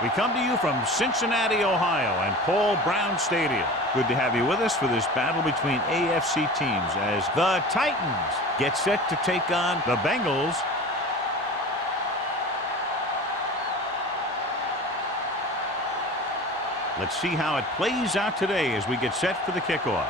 We come to you from Cincinnati, Ohio, and Paul Brown Stadium. Good to have you with us for this battle between AFC teams as the Titans get set to take on the Bengals. Let's see how it plays out today as we get set for the kickoff.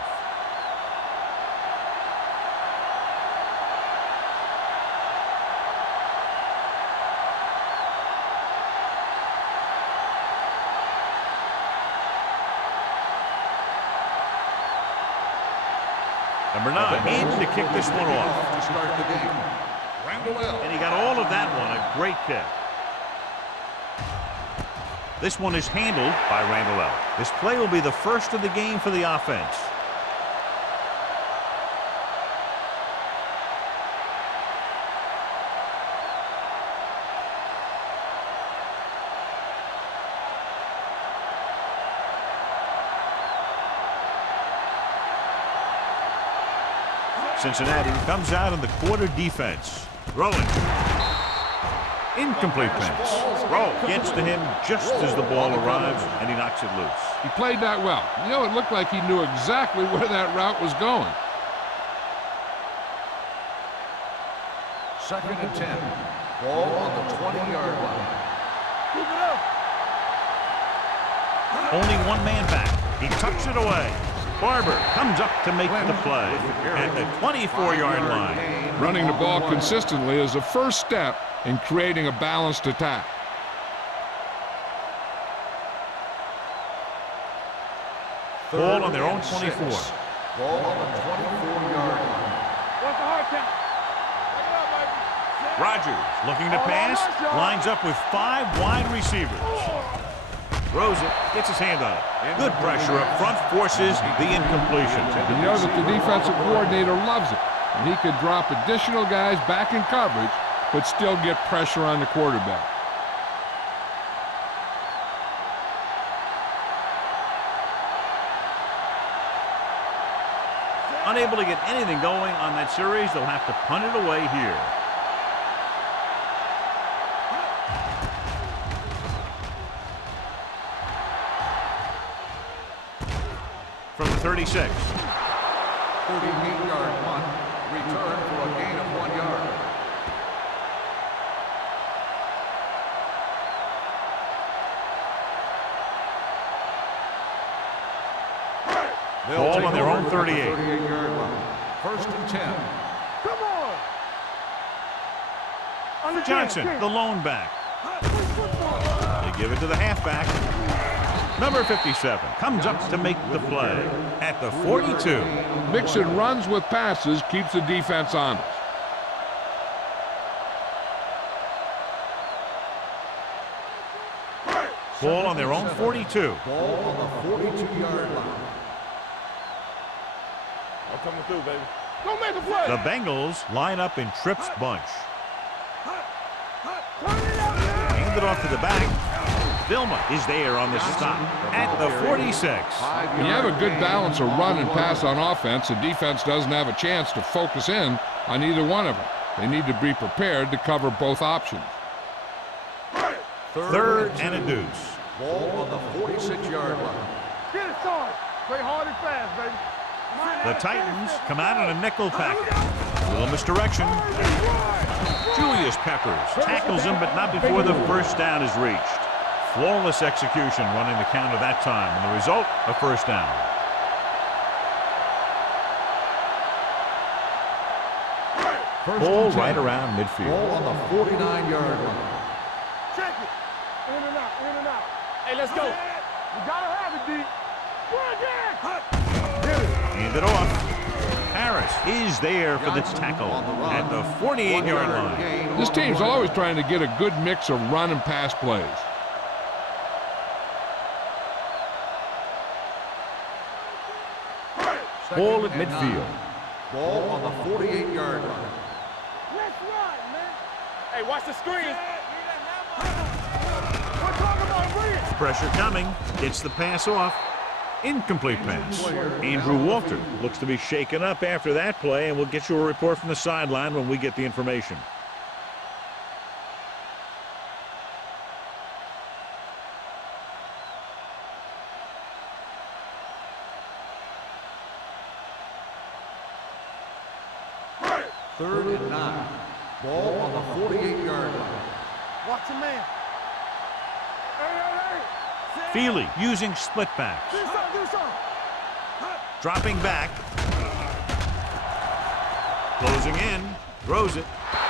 Number 9 aims to kick this one off. To start the game. And he got all of that one. A great kick. This one is handled by Randall. This play will be the first of the game for the offense. Cincinnati comes out in the quarter defense. Throwing. Incomplete pass. Throw gets to him just as the ball arrives, and he knocks it loose. He played that well. You know, it looked like he knew exactly where that route was going. 2nd and 10. Ball on the 20-yard line. Keep it up. Only one man back. He tucks it away. Barber comes up to make the play at the 24-yard line. Running the ball consistently is the first step in creating a balanced attack. Ball on their own 24. Ball on the 24-yard line. What's the hard count? Rogers looking to pass, lines up with 5 wide receivers. Throws it, gets his hand on it. Good pressure up front, forces the incompletion. You know that the defensive coordinator loves it. And he could drop additional guys back in coverage, but still get pressure on the quarterback. Unable to get anything going on that series, they'll have to punt it away here. From the 36. 38-yard punt. Return for a gain of 1 yard. Ball on their own 38. 38-yard line. 1st and 10. Come on. Johnson, the lone back. They give it to the halfback. Number 57 comes up to make the play at the 42. Mixing runs with passes keeps the defense honest. Ball on their own 42. Ball on the 42-yard line. I'm coming through, baby. Don't make a play. The Bengals line up in Tripp's bunch. Hand it off to the back. Vilma is there on the stop at the 46. When you have a good balance of run and pass on offense, the defense doesn't have a chance to focus in on either one of them. They need to be prepared to cover both options. 3rd and a deuce. Ball on the 46-yard line. Get it started. Play hard and fast, baby. The Titans come out in a nickel package. A little misdirection. Julius Peppers tackles him, but not before the first down is reached. Flawless execution running the counter that time, and the result, a first down. Ball right around midfield. Ball on the 49-yard line. Check it. In and out, in and out. Hey, let's go. You gotta have it, D. Bring it. Hand it off. Harris is there for the tackle at the 48-yard line. This team's always trying to get a good mix of run and pass plays. Ball at midfield. Ball on the 48-yard line. Let's run, man. Hey, watch the screen. We're talking about bring it. Pressure coming. Gets the pass off. Incomplete pass. Andrew Walter looks to be shaken up after that play, and we'll get you a report from the sideline when we get the information. Third and 9. Ball on the 48-yard line. Watch a man. Hey. Feely using split backs. Do something. Dropping back. Closing in. Throws it.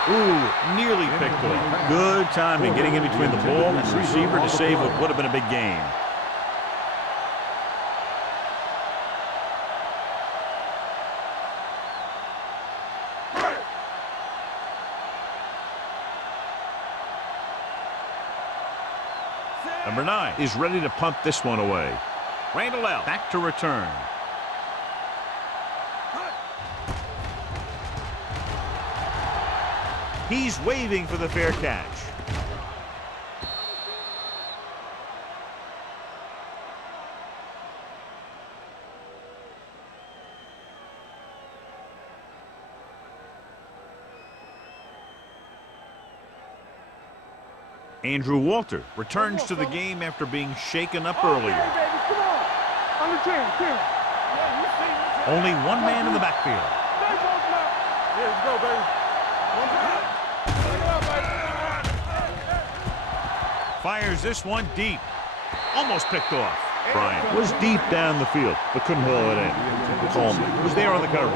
Ooh, nearly picked off. Good timing getting in between the ball and the receiver to save what would have been a big gain. Number 9 is ready to punt this one away. Randall out. Back to return. He's waving for the fair catch. Andrew Walter returns to the game after being shaken up earlier. Okay, baby, come on. On the 10. Yeah, you see. Only one man in the backfield. Yeah, let's go, baby. Fires this one deep. Almost picked off. Bryant was deep down the field, but couldn't haul it in. Coleman was there on the coverage.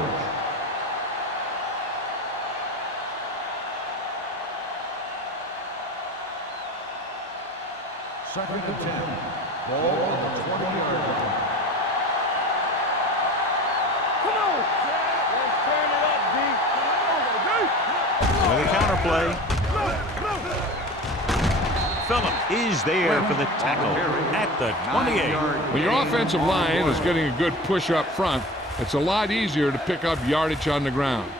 Second and 10. Ball on the 20-yard line. Come on. Let's turn it up, D. With a counter play. Phillip is there for the tackle at the 28. When your offensive line is getting a good push up front, it's a lot easier to pick up yardage on the ground.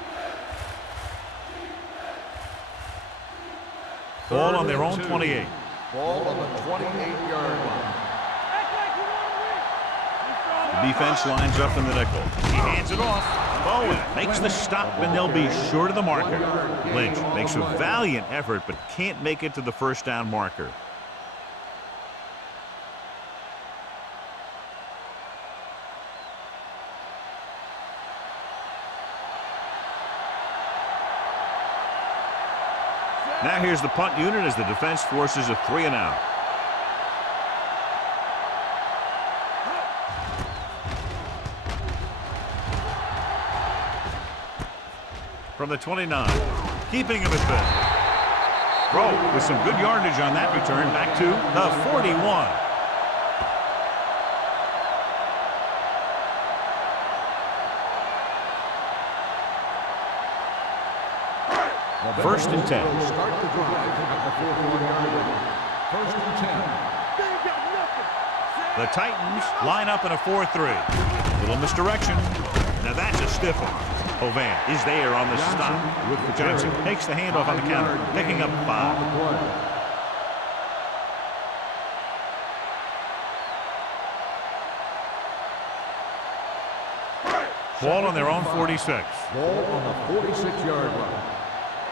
Ball on their own 28. Ball on the 28-yard line. The defense lines up in the nickel. He hands it off. Bowen makes the stop, and they'll be short of the marker. Lynch makes a valiant effort, but can't make it to the first down marker. Now here's the punt unit as the defense forces a 3-and-out. From the 29, keeping him at bay. Rowe with some good yardage on that return back to the 41. First and 10. Start the drive at the 41-yard line. First and 10. The Titans line up in a 4-3. Little misdirection. Now that's a stiff arm. Hovan is there on the stop. Johnson takes the handoff on the counter, picking up 5. Ball on their own 46. Ball on the 46-yard line.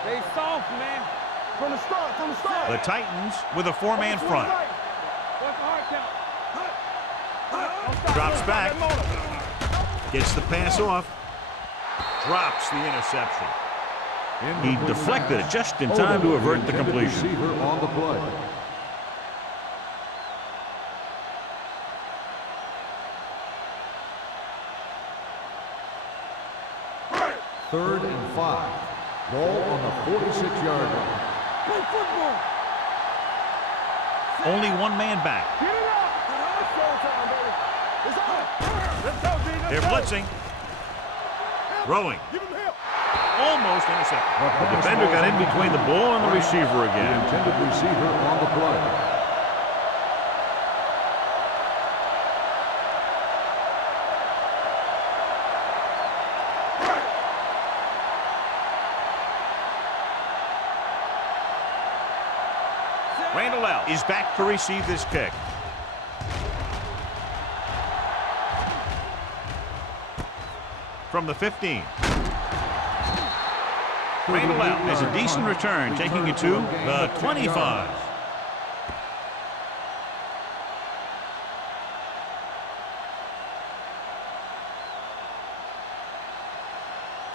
They soft, man. From the start. The Titans with a 4-man front. Drops back. Gets the pass off. Drops the interception. He deflected it just in time to avert the completion. Receiver on the play. Third and 5. Ball on the 46-yard line. Play football. Only one man back. Get it up. It's showtime, baby. It's on. Let's go, D. They're blitzing. Throwing. Give him help. Almost intercepted. The defender got in between the ball and the receiver The again. intended receiver on the play. Randall out is back to receive this kick. From the 15. Randall out has a decent return, taking it to the 25.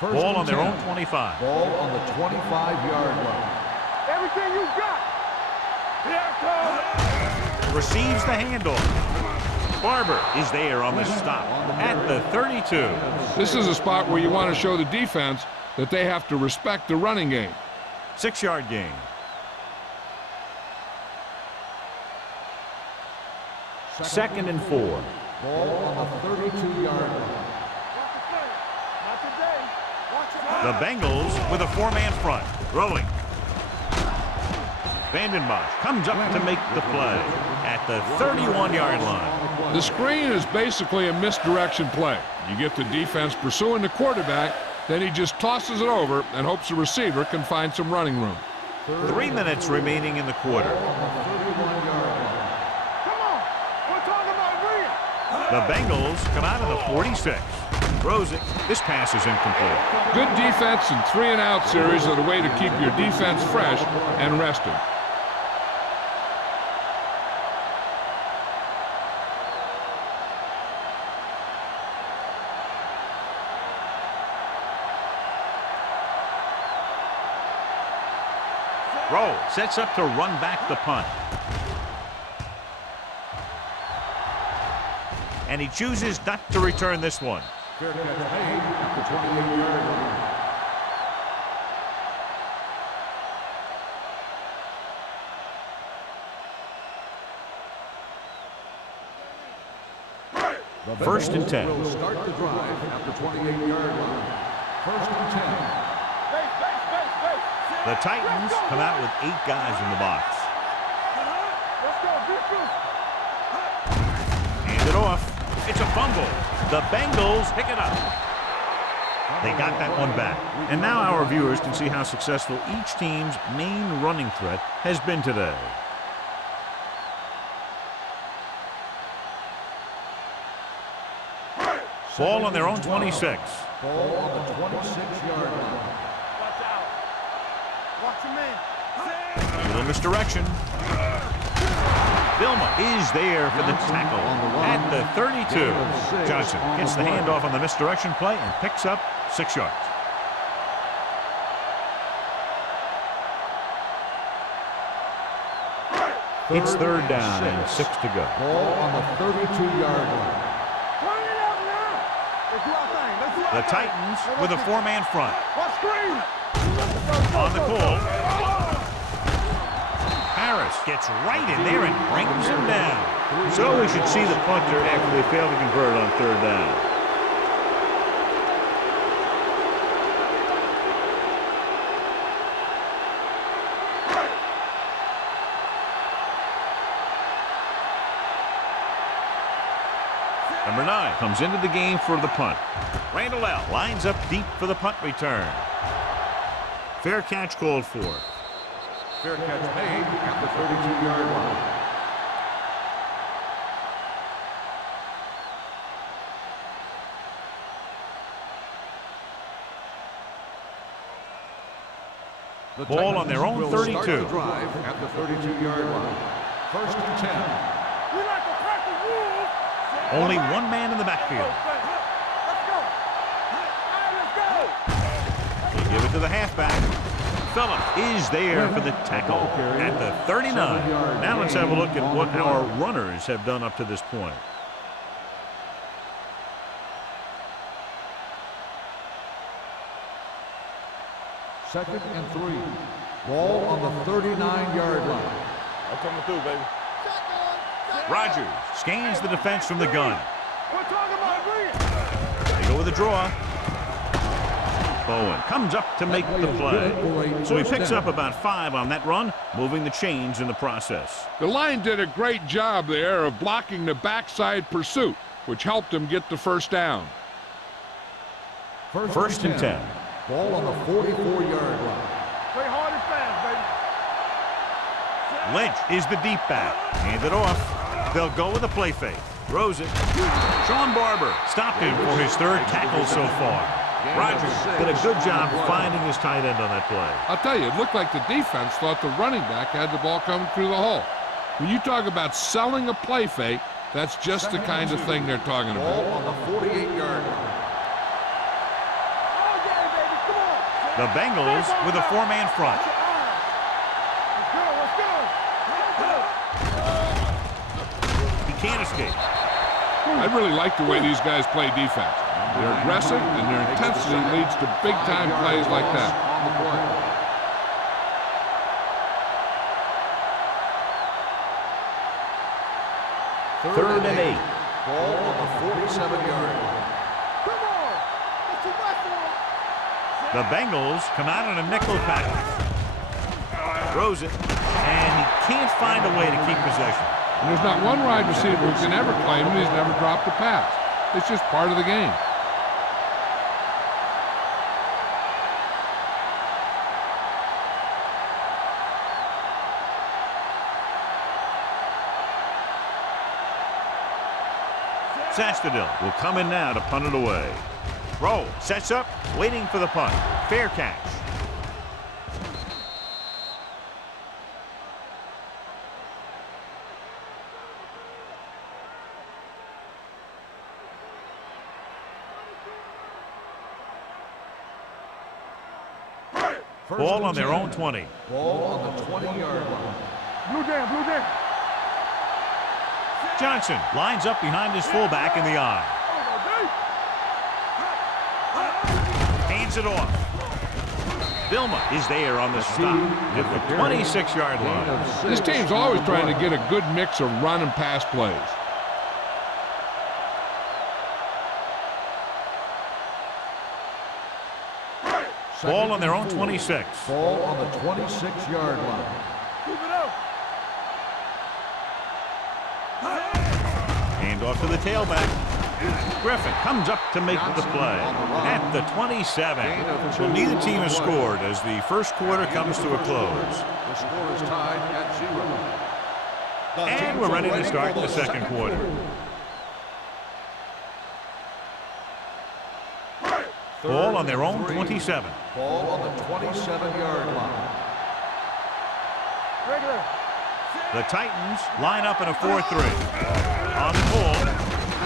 First Ball and on their 10. own 25. Ball on the 25-yard line. Everything you got. Here it comes. Receives the handoff. Barber is there on the stop at the 32. This is a spot where you want to show the defense that they have to respect the running game. 6-yard gain. Second and 4. Ball on the 32-yard line. Not today. Watch it. The Bengals with a 4-man front. Throwing. Vandenbosch comes up to make the play at the 31-yard line. The screen is basically a misdirection play. You get the defense pursuing the quarterback, then he just tosses it over and hopes the receiver can find some running room. 3 minutes remaining in the quarter. Come on. We're talking about real. The Bengals come out of the 46. Throws it. This pass is incomplete. Good defense and 3-and-out series are the way to keep your defense fresh and rested. Rowe sets up to run back the punt. And he chooses not to return this one. Fair catch made at the 28-yard line. The First and Bengals 10. will start the drive at the 28-yard line. First and 10. The Titans come out with 8 guys in the box. Let's go. Hand it off. It's a fumble. The Bengals pick it up. They got that one back. And now our viewers can see how successful each team's main running threat has been today. Ball on their own 26. Ball on the 26-yard line. Watch out. Watch your man. Little misdirection. Vilma is there for the tackle at the 32. Johnson gets the handoff on the misdirection play and picks up 6 yards. It's third down and 6 to go. Ball on the 32-yard line. Turn it up now. Let's do our thing. Let's do our The thing. Titans with a 4-man front. Watch screen. On the call. Harris gets right in there and brings him down. So we should see the punter after they fail to convert on third down. Number 9 comes into the game for the punt. Randall L. lines up deep for the punt return. Fair catch called for. Fair catch made at the 32-yard line. The Ball on their own will 32. Start the drive at the 32-yard line. First and 10. We like to practice rules. Only one man in the backfield. Let's go. They give it to the halfback. Phillip is there for the tackle at the 39. Now let's have a look at what our runners have done up to this point. Second and 3. Ball on the 39-yard line. I'm coming through, baby. Rogers scans the defense from the gun. We're talking about real. They go with a draw. Bowen comes up to make the play. So he picks up about 5 on that run, moving the chains in the process. The line did a great job there of blocking the backside pursuit, which helped him get the first down. First and 10. Ball on the 44-yard line. Play hard and fast, baby. Lynch is the deep back. Hand it off. They'll go with a play fake. Throws it. Sean Barber stopped him for his 3rd tackle so far. Rogers did a good job finding his tight end on that play. I'll tell you, it looked like the defense thought the running back had the ball coming through the hole. When you talk about selling a play fake, that's just the kind of thing they're talking Ball about. on the 48-yard line. All game, The Bengals with a four-man front. He can't escape. I really like the way these guys play defense. They're aggressive, and their intensity leads to big-time plays like that. Third and 8. Ball on the 47-yard line. Come on. That's too much for him. The Bengals come out in a nickel package. Throws it, and he can't find a way to keep possession. And there's not one wide receiver who can ever claim he's never dropped a pass. It's just part of the game. Sastadil will come in now to punt it away. Roll, sets up, waiting for the punt. Fair catch. Ball on their own 20. Ball on the 20-yard line. Blue down, blue down. Johnson lines up behind his fullback in the eye. Hands it off. Vilma is there on the stop at the 26-yard line. This team's always trying to get a good mix of run and pass plays. Ball on their own 26. Ball on the 26-yard line. Keep it up. Hand off to the tailback. Griffin comes up to make the play at the 27. Well, neither team has scored as the first quarter comes to a close. The score is tied at 0. And we're ready to start the second quarter. Ball on their own 27. Ball on the 27-yard line. Regular. The Titans line up in a 4-3. On the ball,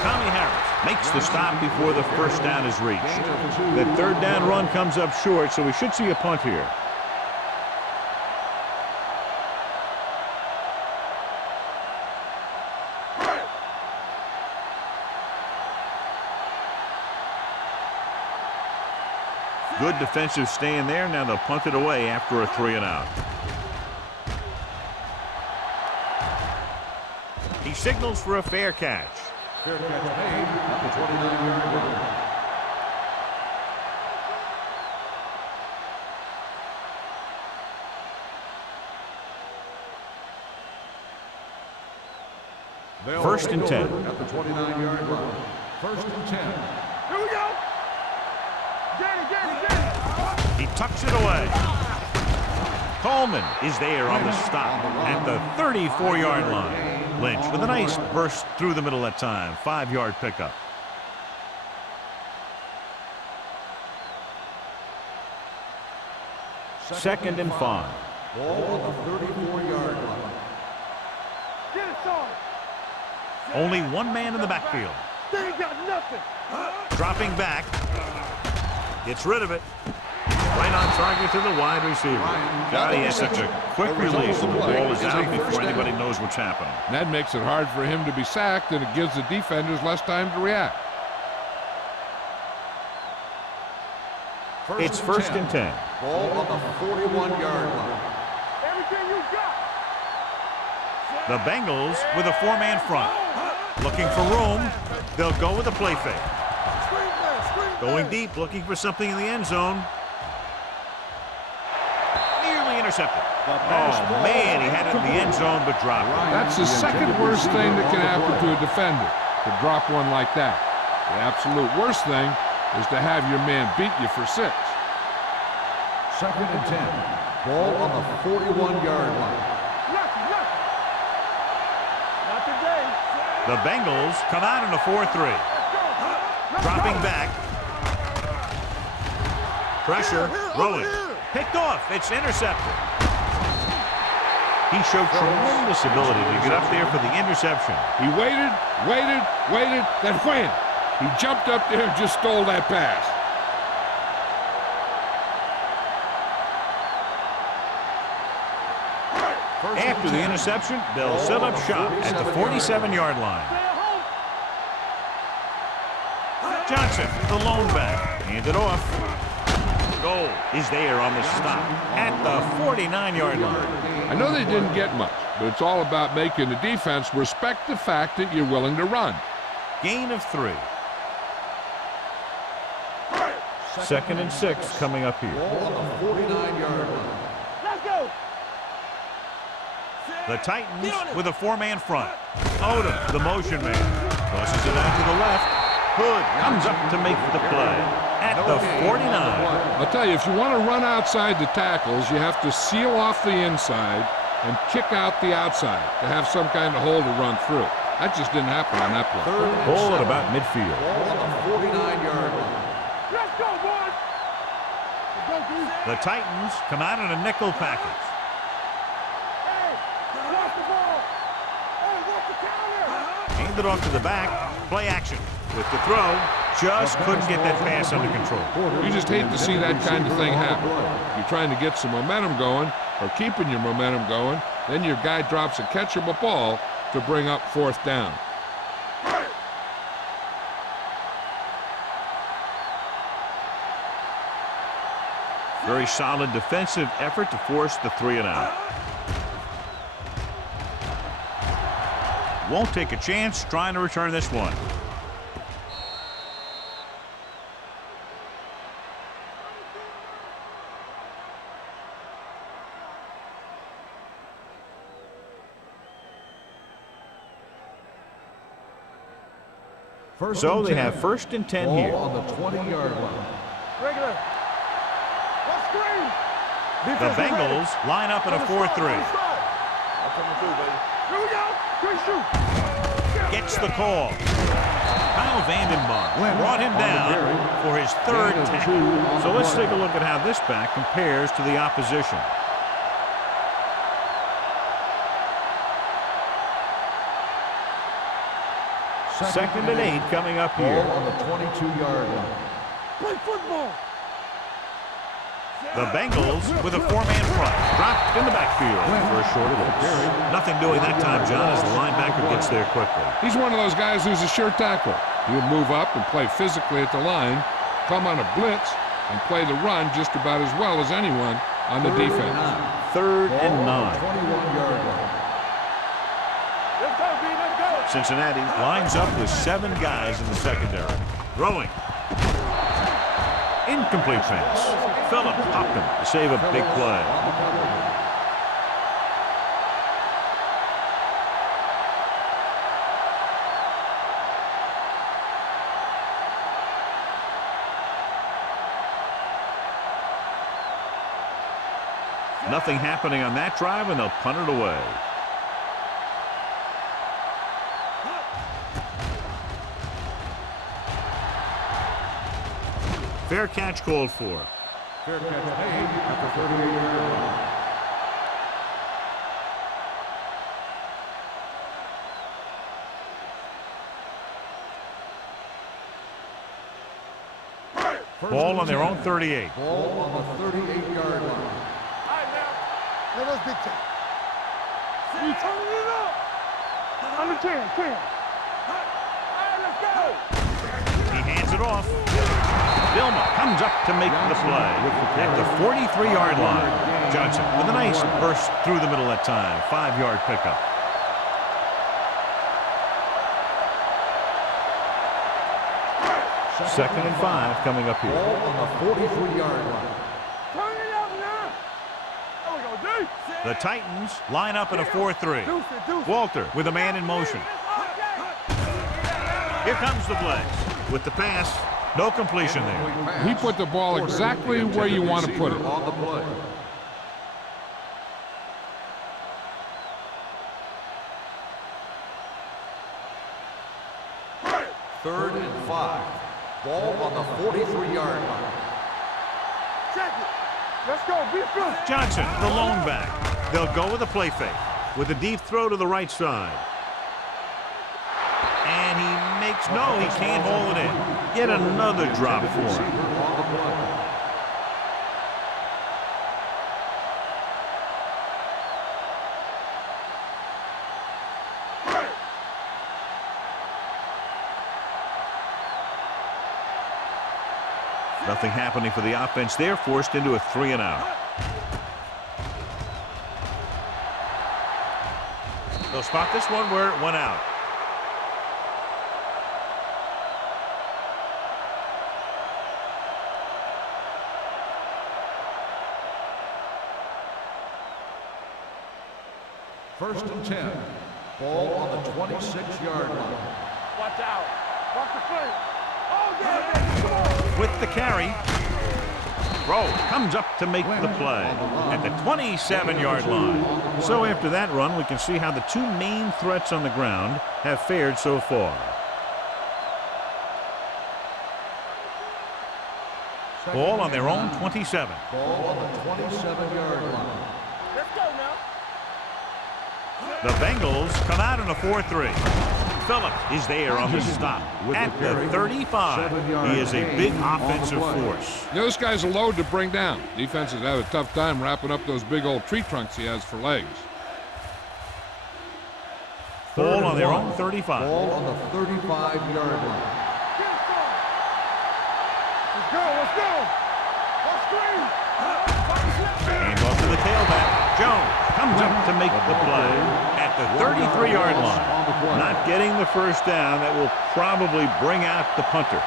Tommy Harris makes the stop before the first down is reached. The third down run comes up short, so we should see a punt here. Good defensive stand there. Now they'll punt it away after a 3-and-out. He signals for a fair catch. Fair catch made at the 29-yard line. First and 10. At the 29-yard line. First and 10. Here we go. Get it. He tucks it away. Coleman is there on the stop at the 34-yard line. Lynch with a nice burst through the middle that time. 5-yard pickup. Second and 5. Ball on the 34-yard line. Get it, son. Only one man in the backfield. They ain't got nothing. Dropping back. Gets rid of it. Right on target to the wide receiver. God, he has such a quick release, and the ball is out before anybody knows what's happening. And that makes it hard for him to be sacked, and it gives the defenders less time to react. It's first and 10. Ball on the 41-yard line. Everything you got. The Bengals with a four-man front. Looking for room. They'll go with a play fake. Going deep, looking for something in the end zone. Nearly intercepted. Oh, man, he had it in the end zone, but dropped it. That's the second worst thing that can happen to a defender, to drop one like that. The absolute worst thing is to have your man beat you for 6. Second and 10. Ball on the 41-yard line. Not today. The Bengals come out in a 4-3. Dropping back. Pressure, rolling. Picked off. It's intercepted. He showed tremendous ability to get up there for the interception. He waited, then wham! He jumped up there and just stole that pass. After the interception, they'll set up shop at the 47-yard line. Johnson, the lone back, handed off. Goal is there on the stop at the 49-yard line. I know they didn't get much, but it's all about making the defense respect the fact that you're willing to run. Gain of 3. 2nd and 6 coming up here. Ball on the 49-yard line. Let's go. The Titans with a 4-man front. Odom, the motion man, tosses it out to the left. Hood comes up to make the play at the 49. I'll tell you, if you want to run outside the tackles, you have to seal off the inside and kick out the outside to have some kind of hole to run through. That just didn't happen on that play. Ball at about midfield. Ball on the 49-yard line. Let's go, boys. The Titans come out in a nickel package. Hey, watch the ball. Hey, watch the counter. Handed off to the back. Play action. With the throw, just couldn't get that pass under control. You just hate to see that kind of thing happen. You're trying to get some momentum going or keeping your momentum going, then your guy drops a catchable ball to bring up 4th down. Very solid defensive effort to force the 3-and-out. Won't take a chance trying to return this one. So they have 1st and 10 here. Ball on the 20-yard line. Regular. Let's screen. The Bengals line up in a 4-3. I'm coming through, baby. Here we go. Good shoot. Gets the call. Kyle Vandenbach brought him down for his 3rd tackle. So let's take a look at how this back compares to the opposition. Second and 8 coming up here. Ball on the 22-yard line. Play football. The Bengals with a 4-man front. Dropped in the backfield for a short release. Nothing doing that time, John, as the linebacker gets there quickly. He's one of those guys who's a sure tackler. He'll move up and play physically at the line, come on a blitz, and play the run just about as well as anyone on the defense. 3rd and 9. 21-yard line. Let's go, B. Let's go. Cincinnati lines up with 7 guys in the secondary. Throwing. Incomplete pass. Phillip popped him to save a big play. Nothing happening on that drive, and they'll punt it away. Fair catch called for. Fair catch made at the 38-yard line. Ball on their own 38. Ball on the 38-yard line. All right, now. Let us dictate. You turning it up. Under 10, 10. All right, let's go. He hands it off. Vilma comes up to make the play at the 43-yard line. Johnson with a nice burst through the middle that time. 5-yard pickup. Second and 5 coming up here. Ball on the 43-yard line. Turn it up now. There we go, D. The Titans line up in a 4-3. Deuce it, deuce it. Walter with a man in motion. Here comes the blitz. With the pass, no completion there. He put the ball exactly where you want to put it. On the play. Third and 5. Ball on the 43-yard line. Check it. Let's go. Be good. Johnson, the lone back. They'll go with a play fake. With a deep throw to the right side. And he makes, no, he can't hold it in. Yet another drop for him. On the play. Nothing happening for the offense there, forced into a 3-and-out. They'll spot this one where it went out. First and 10. Ball on the 26-yard line. Watch out. Watch the play. Oh, yeah, come on. With the carry. Throw comes up to make the play at the 27-yard line. So after that run, we can see how the two main threats on the ground have fared so far. Ball on their own 27. Ball on the 27-yard line. Let's go now. The Bengals come out in a 4-3. Phillips is there on the stop at the 35. He is a big offensive force. You know, this guy's a load to bring down. Defenses have a tough time wrapping up those big old tree trunks he has for legs. Ball on their own 35. Ball on the 35-yard line. Let's go. Let's go. Let's screen. Hand off to the tailback. Jones comes up to make the play at the 33-yard line. Not getting the first down. That will probably bring out the punter.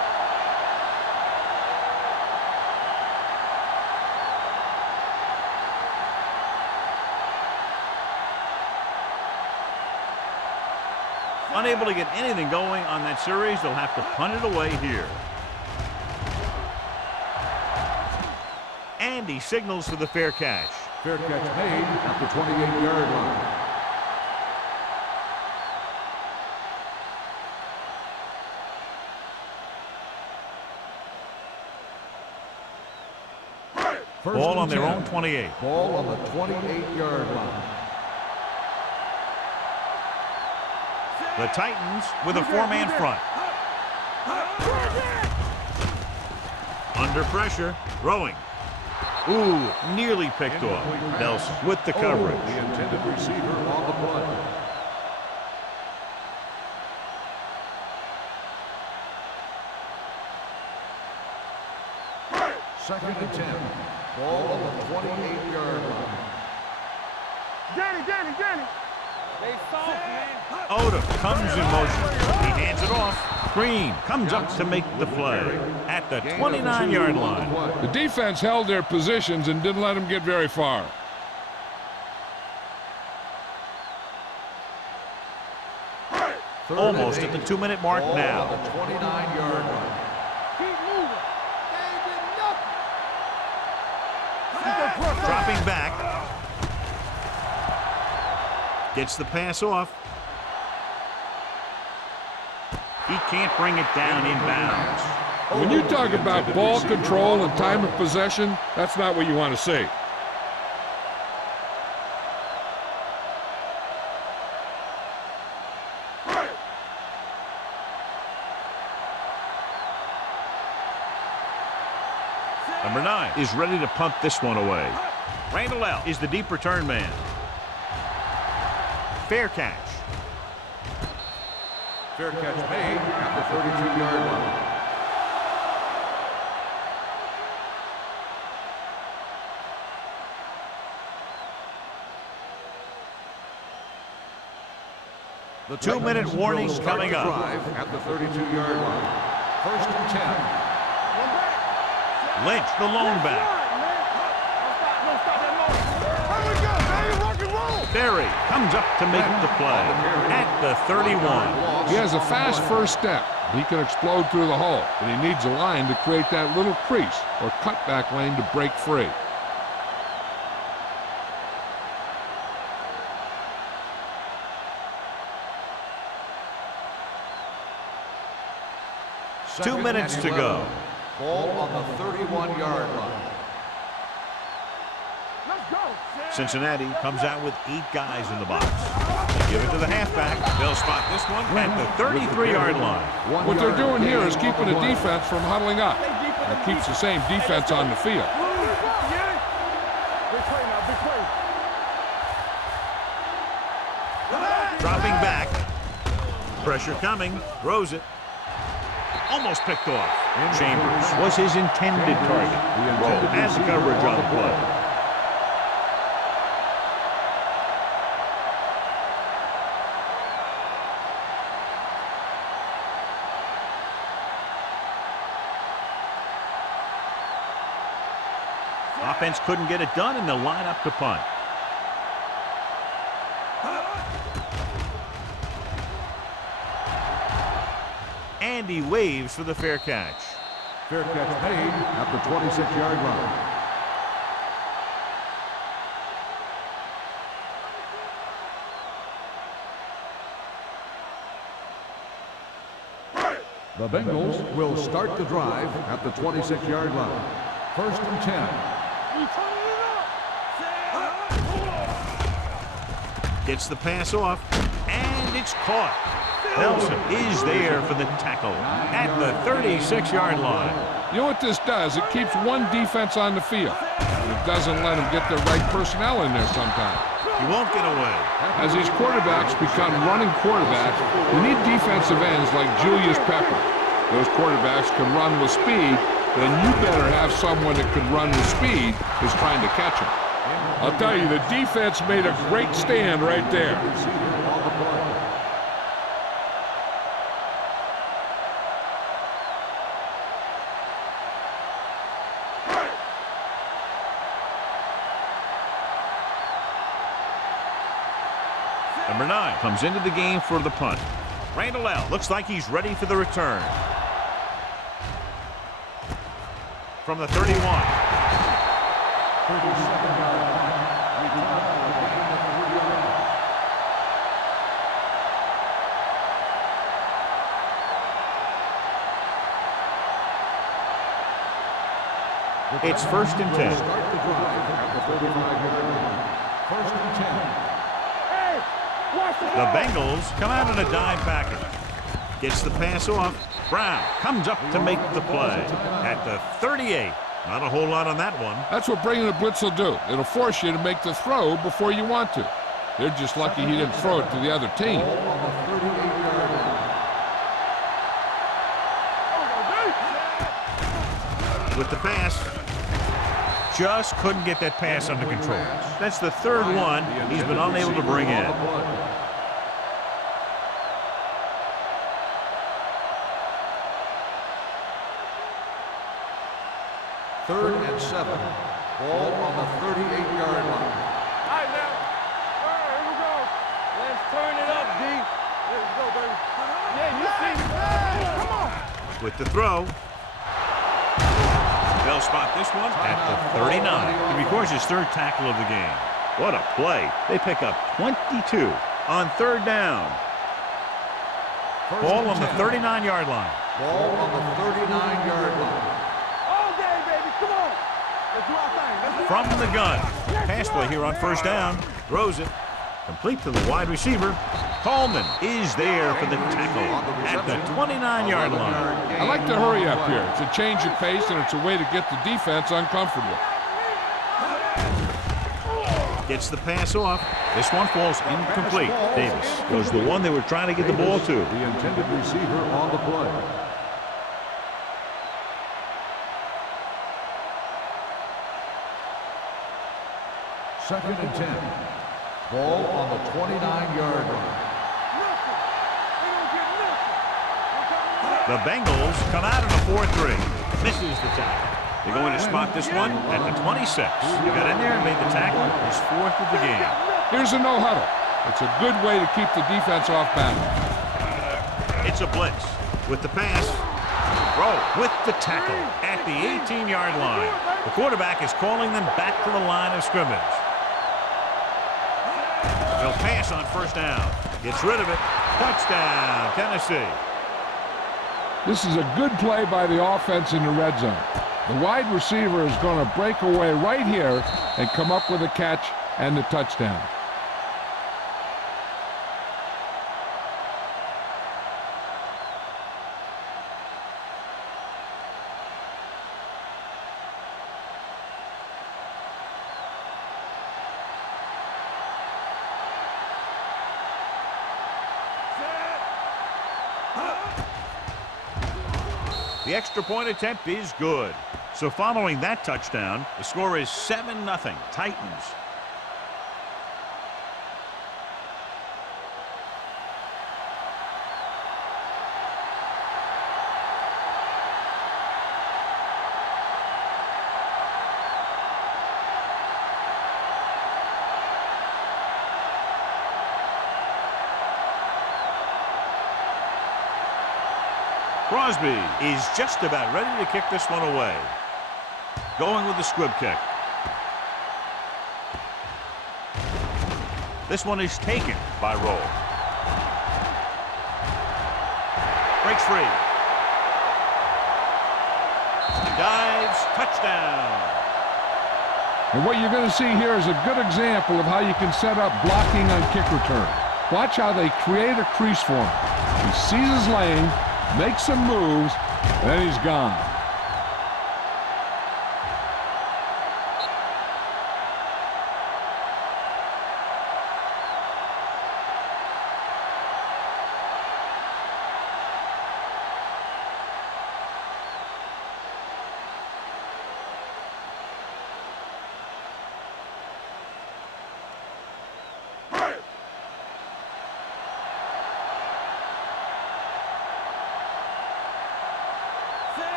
Unable to get anything going on that series, they'll have to punt it away here. And he signals for the fair catch. Fair catch made at the 28-yard line. Ball on their own 28. Ball on the 28-yard line. The Titans with a four-man front. Under pressure, throwing. Ooh, nearly picked off. Nelson with the coverage. The intended receiver on the play. Second and 10. Ball on the 28-yard line. Danny. They soft, man. Odom comes in motion. He hands it off. Green comes up to make the play at the 29-yard line. The defense held their positions and didn't let them get very far. Almost at the 2-minute mark now. The 29-yard line. Keep moving. They ain't getting nothing. Dropping back. Gets the pass off. He can't bring it down inbounds. When you talk about ball control and time of possession, that's not what you want to see. Number 9 is ready to punt this one away. Randall L. is the deep return man. Fair catch. Fair catch made at the 32-yard line. The 2-minute warning's coming up. Drive at the 32-yard line. First and 10. Lynch, the lone back. Berry comes up to make the play at the 31. He has a fast first step. He can explode through the hole, but he needs a line to create that little crease or cutback lane to break free. Two minutes to go. Ball on the 31-yard line. Cincinnati comes out with 8 guys in the box. They give it to the halfback. They'll spot this one at the 33-yard line. What they're doing here is keeping the defense from huddling up. And it keeps the same defense on the field. Dropping back. Pressure coming. Throws it. Almost picked off. Chambers was his intended target. Rowe has the coverage on the play. Offense couldn't get it done, and they'll line up to punt. And he waves for the fair catch. Fair catch made at the 26-yard line. The Bengals will start the drive at the 26-yard line. 1st and 10. Gets the pass off, and it's caught. Nelson is there for the tackle at the 36-yard line. You know what this does? It keeps one defense on the field. It doesn't let them get the right personnel in there sometimes. He won't get away. As these quarterbacks become running quarterbacks, we need defensive ends like Julius Pepper. Those quarterbacks can run with speed, then you better have someone that can run with speed who's trying to catch him. I'll tell you, the defense made a great stand right there. Number 9 comes into the game for the punt. Randall L. looks like he's ready for the return. From the 31. It's 1st and 10. Start the drive at the 35-yard line. 1st and 10. The Bengals come out in a dime package. Gets the pass off. Brown comes up to make the play at the 38. Not a whole lot on that one. That's what bringing a blitz will do. It'll force you to make the throw before you want to. They're just lucky he didn't throw it to the other team. With the pass. Just couldn't get that pass under control. That's the 3rd one he's been unable to bring in. Third and 7. Ball on the 38-yard line. All right, now. All right, here we go. Let's turn it up, D. Let's go, baby. Yeah, you see me. Come on. With the throw. They'll spot this one at the 39. He records his 3rd tackle of the game. What a play. They pick up 22 on 3rd down. Ball on the 39-yard line. Ball on the 39-yard line. From the gun. Pass play here on 1st down. Throws it. Complete to the wide receiver. Coleman is there for the tackle at the 29-yard line. I like to hurry up here. It's a change of pace, and it's a way to get the defense uncomfortable. Gets the pass off. This one falls incomplete. Davis was the one they were trying to get the ball to. The intended receiver on the play. Second and 10. Ball on the 29-yard line. The Bengals come out in a 4-3. Misses the tackle. They're going to spot this one at the 26. He got in there and made the tackle. His 4th of the game. Here's a no-huddle. It's a good way to keep the defense off balance. It's a blitz. With the pass. Rowe with the tackle at the 18-yard line. The quarterback is calling them back to the line of scrimmage. They'll pass on 1st down. Gets rid of it. Touchdown, Tennessee. This is a good play by the offense in the red zone. The wide receiver is going to break away right here and come up with a catch and the touchdown. The extra point attempt is good. So following that touchdown, the score is 7-0 Titans. Crosby is just about ready to kick this one away. Going with the squib kick. This one is taken by Roll. Breaks free. Dives, touchdown. And what you're going to see here is a good example of how you can set up blocking on kick return. Watch how they create a crease for him. He sees his lane, makes some moves, and then he's gone.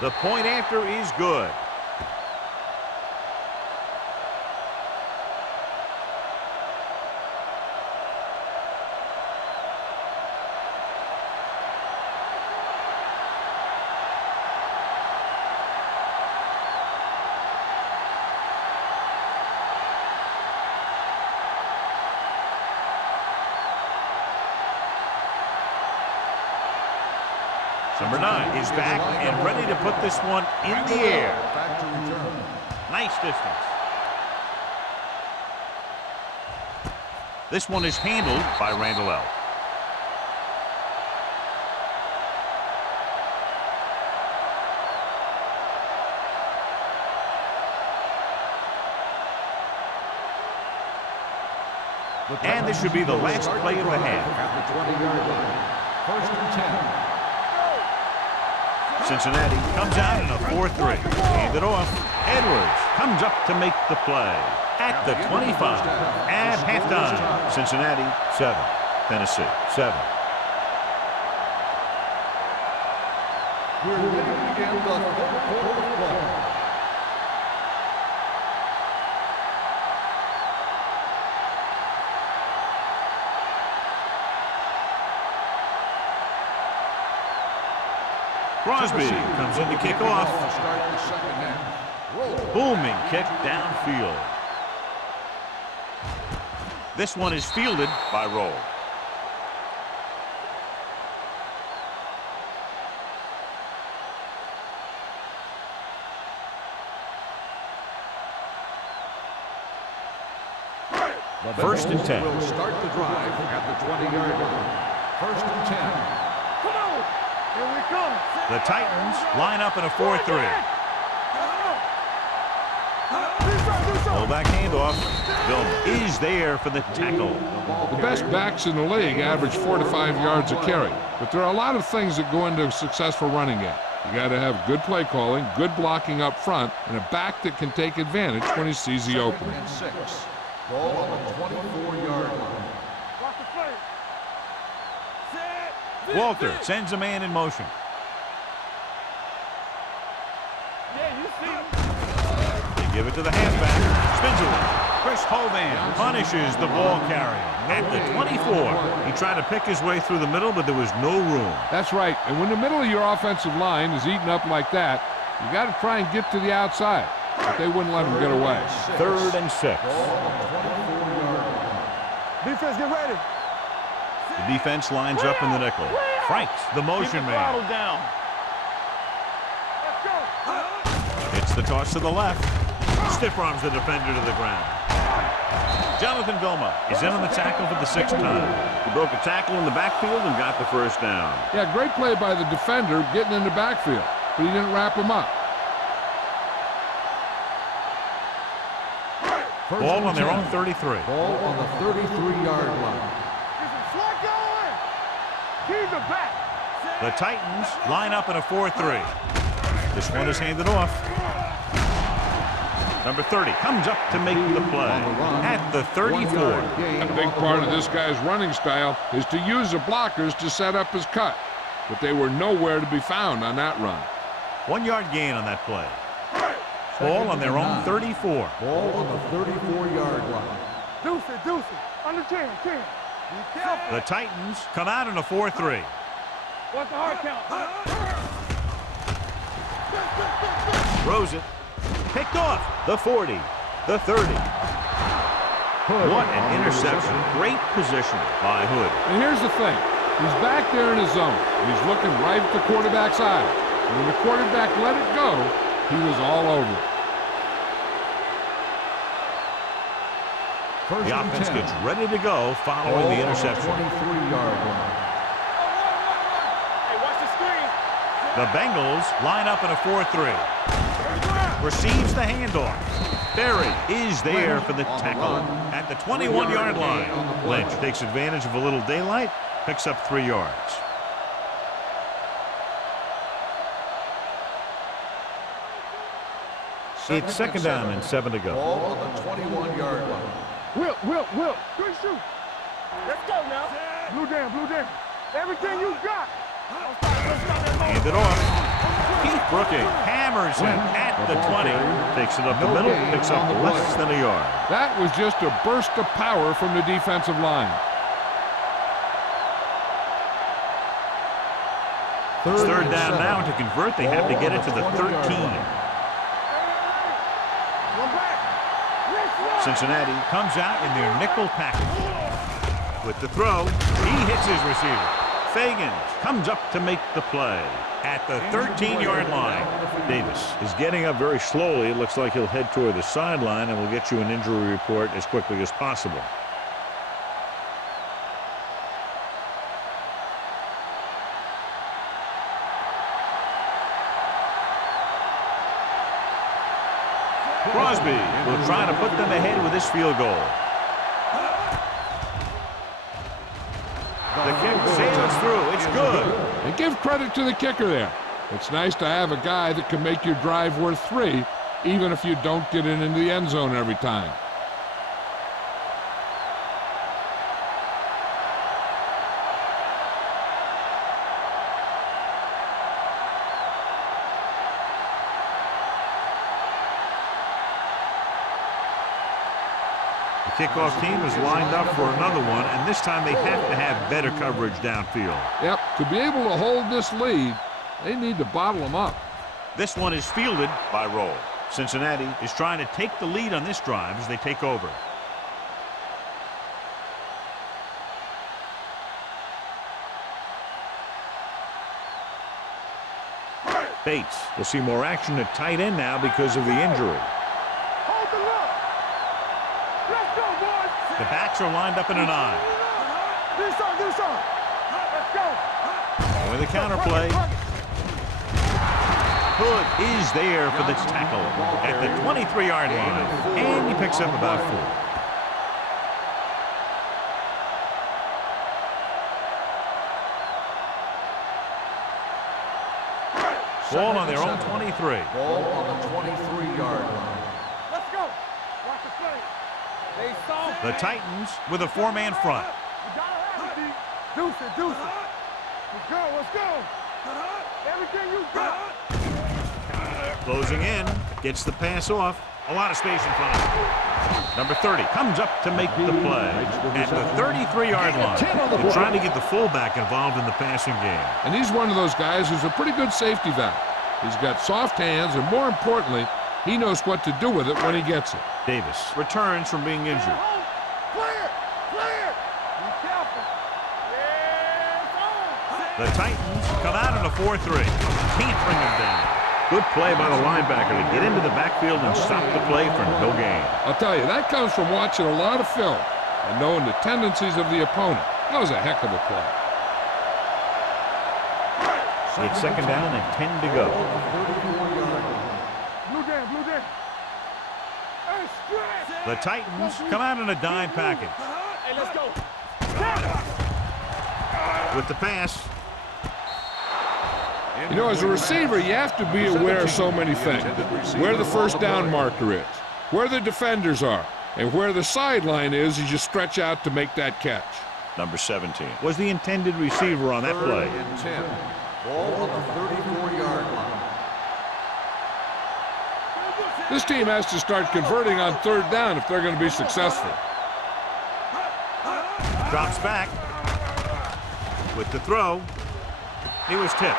The point after is good. Number 9 is back and ready to put this one in the air. Back to return. Nice distance. This one is handled by Randall Elf. And this should be the last play of the half. At the 20-yard line. First and 10. Cincinnati comes out in a 4-3. Hand it off. Edwards comes up to make the play. At the 25. At halftime, Cincinnati 7, Tennessee 7. We're ready to begin the third quarter of play. Crosby comes in to kick off. Start the second half. Roll. Booming kick downfield. This one is fielded by Roll. First and 10. Will start the drive at the 20-yard line. First and 10. Come on. Here we come. The Titans line up in a 4-3. Fullback handoff. Bill is there for the tackle. The best backs in the league average 4 to 5 yards a carry, but there are a lot of things that go into a successful running game. You got to have good play calling, good blocking up front, and a back that can take advantage when he sees the opening. Second and 6. Ball on the 24-yard line. Watch the play. Set. Walter sends a man in motion. Yeah, you see. They give it to the halfback. Spins it. Chris Hovan punishes the ball carrier at the 24. He tried to pick his way through the middle, but there was no room. That's right, and when the middle of your offensive line is eaten up like that, you got to try and get to the outside, but they wouldn't let him get away. 3rd and 6. Defense, get ready. The defense lines up in the nickel. Franks, the motion man. Down. Let's go. It's the toss to the left. Stiff arms the defender to the ground. Jonathan Vilma is in on the tackle for the 6th time. He broke a tackle in the backfield and got the first down. Yeah, great play by the defender getting in the backfield, but he didn't wrap him up. Ball on their own 33. Ball on the 33-yard line. Get some slack going. Keys are back. The Titans line up in a 4-3. This one is handed off. Number 30 comes up to make the play at the 34. A big part of this guy's running style is to use the blockers to set up his cut, but they were nowhere to be found on that run. 1 yard gain on that play. Ball on their own 34. Ball on the 34-yard line. Deuce it. Under 10. Be careful. The Titans come out in a 4-3. What's the hard count? Throws it. Picked off. The 40. The 30. What an interception. Great position by Hood. And here's the thing. He's back there in his zone. He's looking right at the quarterback's eye. And when the quarterback let it go, he was all over it. The offense gets ready to go following the interception. 23-yard line. Hey, watch the screen. The Bengals line up in a 4-3. Receives the handoff. Berry is there for the tackle at the 21-yard line. Lynch takes advantage of a little daylight, picks up 3 yards. It's second down and 7 to go. Ball on the 21-yard line. Will. Good shoot. Let's go now. Blue down. Everything you got. Hand it off. Keith Brooking hammers him at the 20. Takes it up the middle, picks up less than a yard. That was just a burst of power from the defensive line. It's third down now. To convert, they have to get it to the 13. Cincinnati comes out in their nickel package. With the throw, he hits his receiver. Fagans comes up to make the play at the 13-yard line. Davis is getting up very slowly. It looks like he'll head toward the sideline, and we'll get you an injury report as quickly as possible. Crosby will try to put them ahead with this field goal. The kick sails through. It's good. And give credit to the kicker there. It's nice to have a guy that can make your drive worth 3, even if you don't get it into the end zone every time. The kickoff team is lined up for another one, and this time they have to have better coverage downfield. Yep, to be able to hold this lead, they need to bottle them up. This one is fielded by Roll. Cincinnati is trying to take the lead on this drive as they take over. Bates will see more action at tight end now because of the injury. Hold the look. Let's go, boys. The backs are lined up in an I. Do some. Let's go. With the counterplay. Hood is there for the tackle at the 23-yard line, and he picks up about 4. Ball on their own 23. Ball on the 23-yard line. Let's go. Watch the play. They saw. The Titans with a 4-man front. You gotta have it, D. Deuce it. Let's go. Everything you got. Closing in, gets the pass off. A lot of space in front of him. Number 30 comes up to make the play at the 33-yard line. They're trying to get the fullback involved in the passing game. And he's one of those guys who's a pretty good safety valve. He's got soft hands, and more importantly, he knows what to do with it when he gets it. Davis returns from being injured. Clear. Be careful. The Titans come out in a 4-3. Can't bring them down. Good play by the linebacker to get into the backfield and stop the play for no gain. I'll tell you, that comes from watching a lot of film and knowing the tendencies of the opponent. That was a heck of a play. It's second down and 10 to go. Blue down. The Titans come out in a dime package. Hey, let's go. with the pass. You know, as a receiver, you have to be aware of so many things. Where the first down marker is, where the defenders are, and where the sideline is as you stretch out to make that catch. Number 17 was the intended receiver on that play. 3rd and 10. Ball on the 34-yard line. This team has to start converting on 3rd down if they're going to be successful. Drops back with the throw. He was tipped.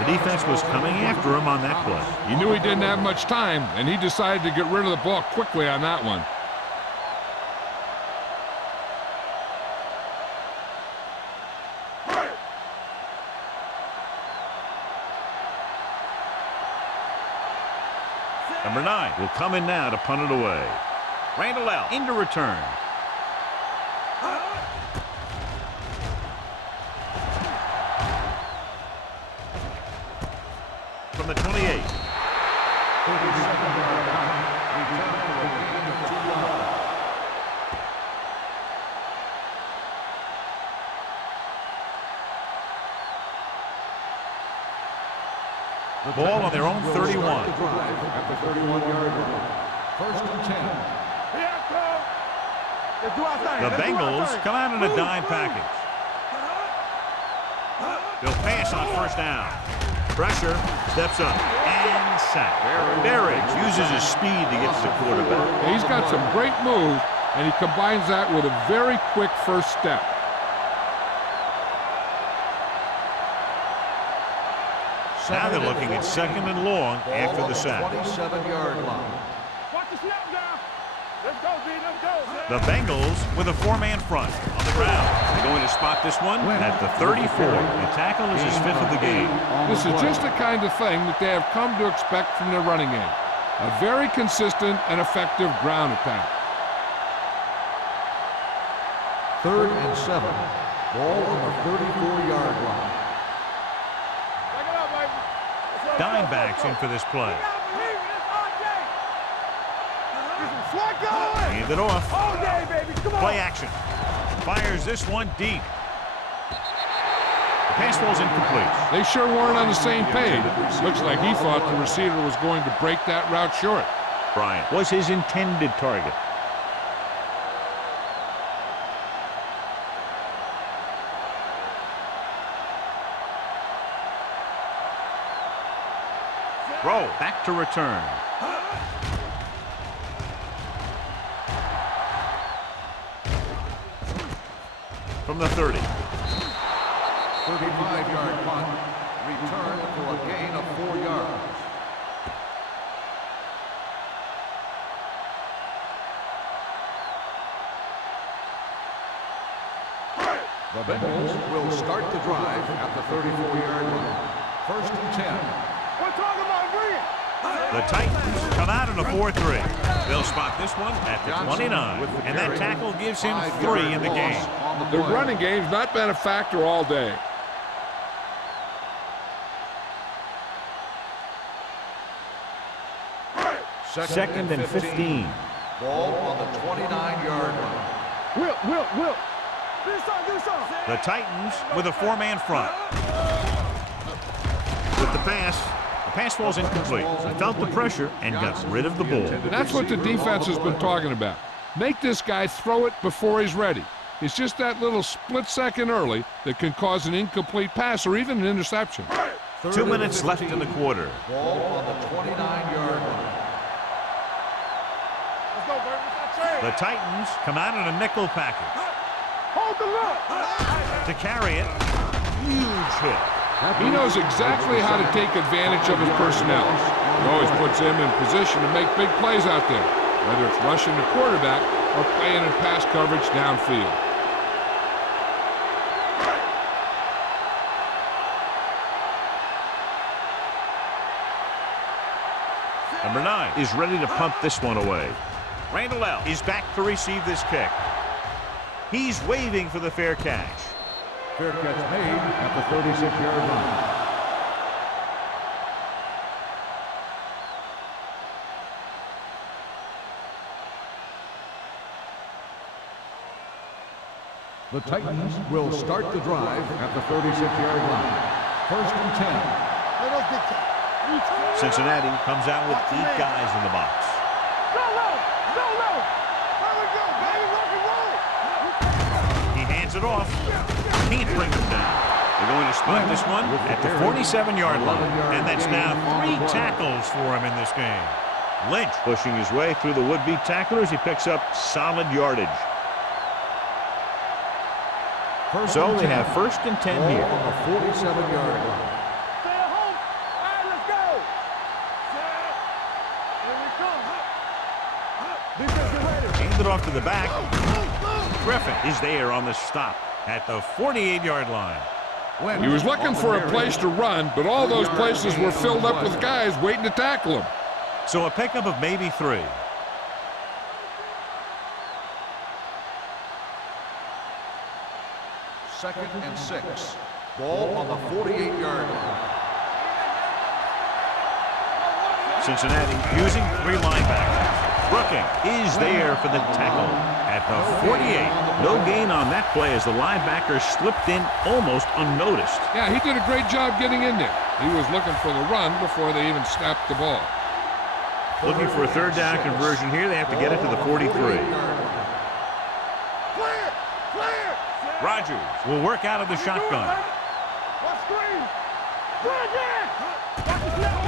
The defense was coming after him on that play. He knew he didn't have much time, and he decided to get rid of the ball quickly on that one. Number 9 will come in now to punt it away. Randall out into return. From the 28. Ball on their own 31. At the 31-yard line. 1st and 10. The Bengals come out in a dime package. They'll pass on 1st down. Pressure, steps up, and sack. Berridge uses his speed to get to the quarterback. He's got some great moves, and he combines that with a very quick first step. Now they're looking at 2nd and long after the sack. 27-yard line. Watch the snap now. Let's go, B. Let's go. The Bengals with a 4-man front on the ground. They're going to spot this one at the 34. The tackle is his 5th of the game. This is just the kind of thing that they have come to expect from their running game. A very consistent and effective ground attack. 3rd and 7. Ball on the 34-yard line. Back it up, baby. Dime backs in for this play. Hand it off. All day, baby. Come on. Play action. Fires this one deep. The pass falls incomplete. They sure weren't on the same page. Looks like he thought the receiver was going to break that route short. Bryant was his intended target. Throw back to return. From the 30. 35-yard punt. Return for a gain of 4 yards. The Bengals will start the drive at the 34-yard line. 1st and 10. We're talking about bringing. The Titans come out in a 4-3. They'll spot this one at the 29. And that tackle gives him 3 in the game. The running game's not been a factor all day. Second and 15. Ball on the 29-yard line. Will. Do something. The Titans with a 4-man front. With the pass falls incomplete. He felt the pressure and got rid of the ball. That's what the defense has been talking about. Make this guy throw it before he's ready. It's just that little split second early that can cause an incomplete pass or even an interception. 2 minutes left in the quarter. Ball on the 29-yard line. Let's go, Bert. Let's not trade. The Titans come out in a nickel package. Hold the look. To carry it, huge hit. He knows exactly how to take advantage of his personnel. He always puts them in position to make big plays out there, whether it's rushing the quarterback or playing in pass coverage downfield. Number 9 is ready to punt this one away. Randall L. is back to receive this kick. He's waving for the fair catch. Fair catch made at the 36-yard line. The Titans will start the drive at the 36-yard line. First and 10. Let us dictate. Cincinnati comes out with 8 guys in the box. Go low! Go low! There we go, baby! Rock and roll! He hands it off. Can't bring him down. They're going to spot this one at the 47-yard line. And that's now 3 tackles for him in this game. Lynch pushing his way through the would-be tacklers. He picks up solid yardage. So they have first and 10 here. On the 47-yard line. Stay at home. All right, let's go. Here we come. Defensive ready. Hand it off to the back. Griffin is there on the stop at the 48-yard line. He was looking for a place to run, but all those places were filled up with guys waiting to tackle him. So a pickup of maybe 3. Second and 6. Ball on the 48-yard line. Cincinnati using 3 linebackers. Brooking is there for the tackle at the 48. No gain on that play as the linebacker slipped in almost unnoticed. Yeah, he did a great job getting in there. He was looking for the run before they even snapped the ball. Looking for a 3rd down conversion here. They have to get it to the 43. Clear! Clear! Rodgers will work out of the shotgun. What screen? Good again! Watch the snap.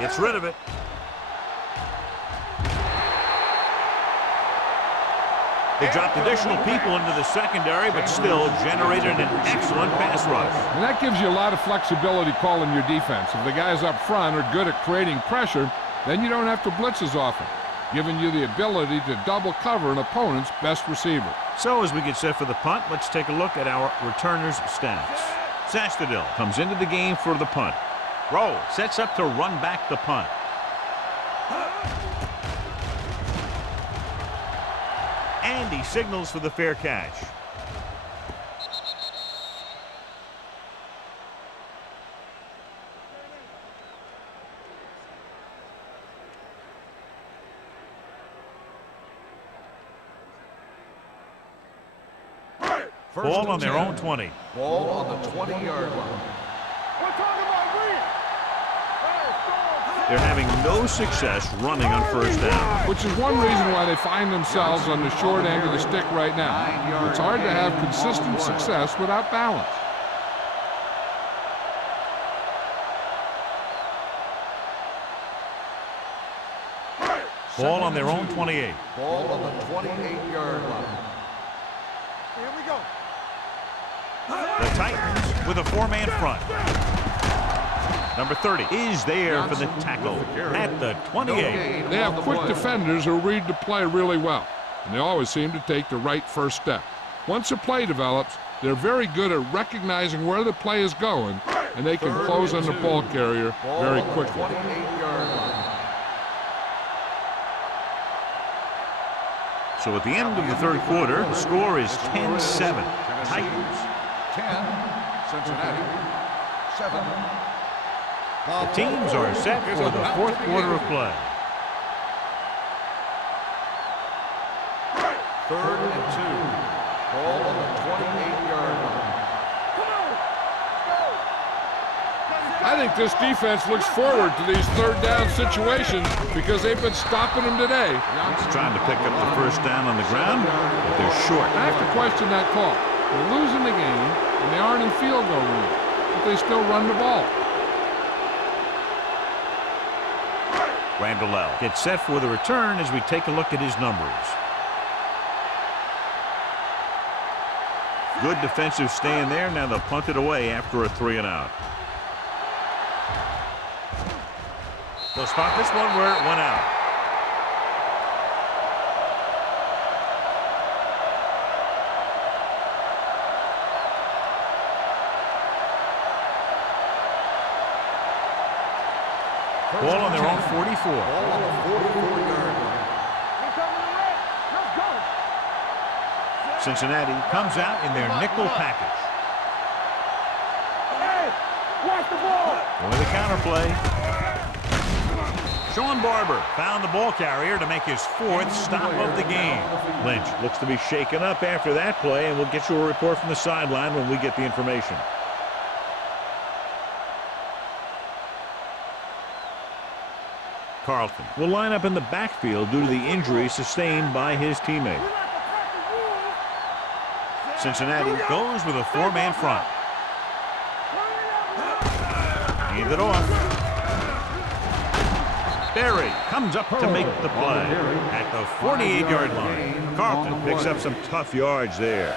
Gets rid of it. They dropped additional people into the secondary, but still generated an excellent pass rush. And that gives you a lot of flexibility calling your defense. If the guys up front are good at creating pressure, then you don't have to blitz as often, giving you the ability to double cover an opponent's best receiver. So as we get set for the punt, let's take a look at our returners' stats. Sastadil comes into the game for the punt. Rowe sets up to run back the punt. And he signals for the fair catch. Ball on their own 20. Ball on the 20-yard line. We're talking about win. They're having no success running on 1st down. Which is one reason why they find themselves on the short end of the stick right now. It's hard to have consistent success without balance. Ball on their own 28. Ball on the 28-yard line. Here we go. The Titans with a 4-man front. Number 30 is there for the tackle at the 28. They have quick defenders who read the play really well, and they always seem to take the right first step. Once a play develops, they're very good at recognizing where the play is going, and they can close on the ball carrier very quickly. 28-yard line. So at the end of the 3rd quarter, the score is 10-7. Titans. 10, Cincinnati. 7. The teams are set for the 4th quarter of play. 3rd and 2. Ball on the 28-yard line. I think this defense looks forward to these 3rd down situations because they've been stopping them today. He's trying to pick up the 1st down on the ground, but they're short. I have to question that call. They're losing the game, and they aren't in field goal range, but they still run the ball. Randall gets set for the return as we take a look at his numbers. Good defensive stand there. Now they'll punt it away after a 3-and-out. They'll spot this one where it went out. Ball on their own 44. Ball on the 44-yard line. Let's go. Cincinnati comes out in their nickel package. Hey, watch the ball. Going to the counter play. Sean Barber found the ball carrier to make his 4th stop of the game. Lynch looks to be shaken up after that play, and we'll get you a report from the sideline when we get the information. Carlton will line up in the backfield due to the injury sustained by his teammate. Cincinnati goes with a 4-man front. Hand it off. Berry comes up to make the play at the 48-yard line. Carlton picks up some tough yards there.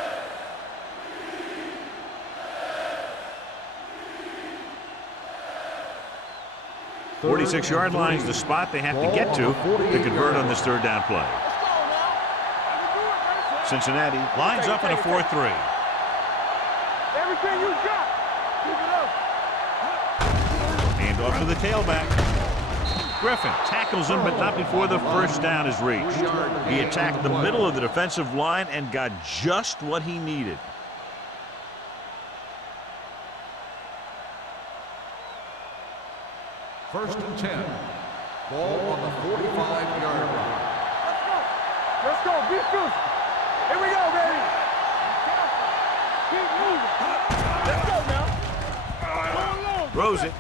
The 46-yard line is the spot they have to get to convert on this 3rd down play. Cincinnati lines up in a 4-3. Everything you got. Keep it up. Hand off to the tailback. Griffin tackles him, but not before the 1st down is reached. He attacked the middle of the defensive line and got just what he needed. First and 10. Ball on the 45-yard line. Let's go. Be physical. Here we go, baby. Keep moving. Let's go now. Throws it.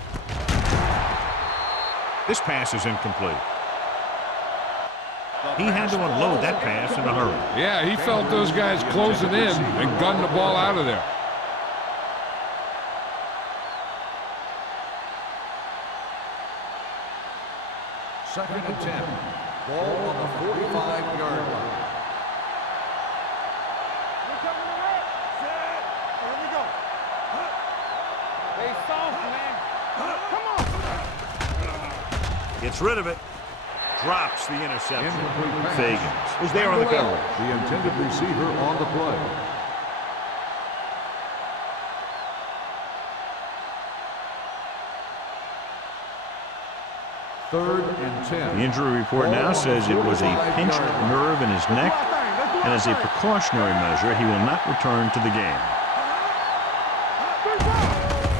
This pass is incomplete. He had to unload that pass in a hurry. Yeah, he felt those guys closing in and gunned the ball out of there. Second and 10. Ball on the 45-yard line. We're coming around. Set. Here we go. Stay soft, man. Come on. Gets rid of it. Drops the interception. Incomplete pass. Fagans was there on the coverage. The intended receiver on the play. Third and 10. The injury report now says it was a pinched nerve in his neck, and as a precautionary measure, he will not return to the game.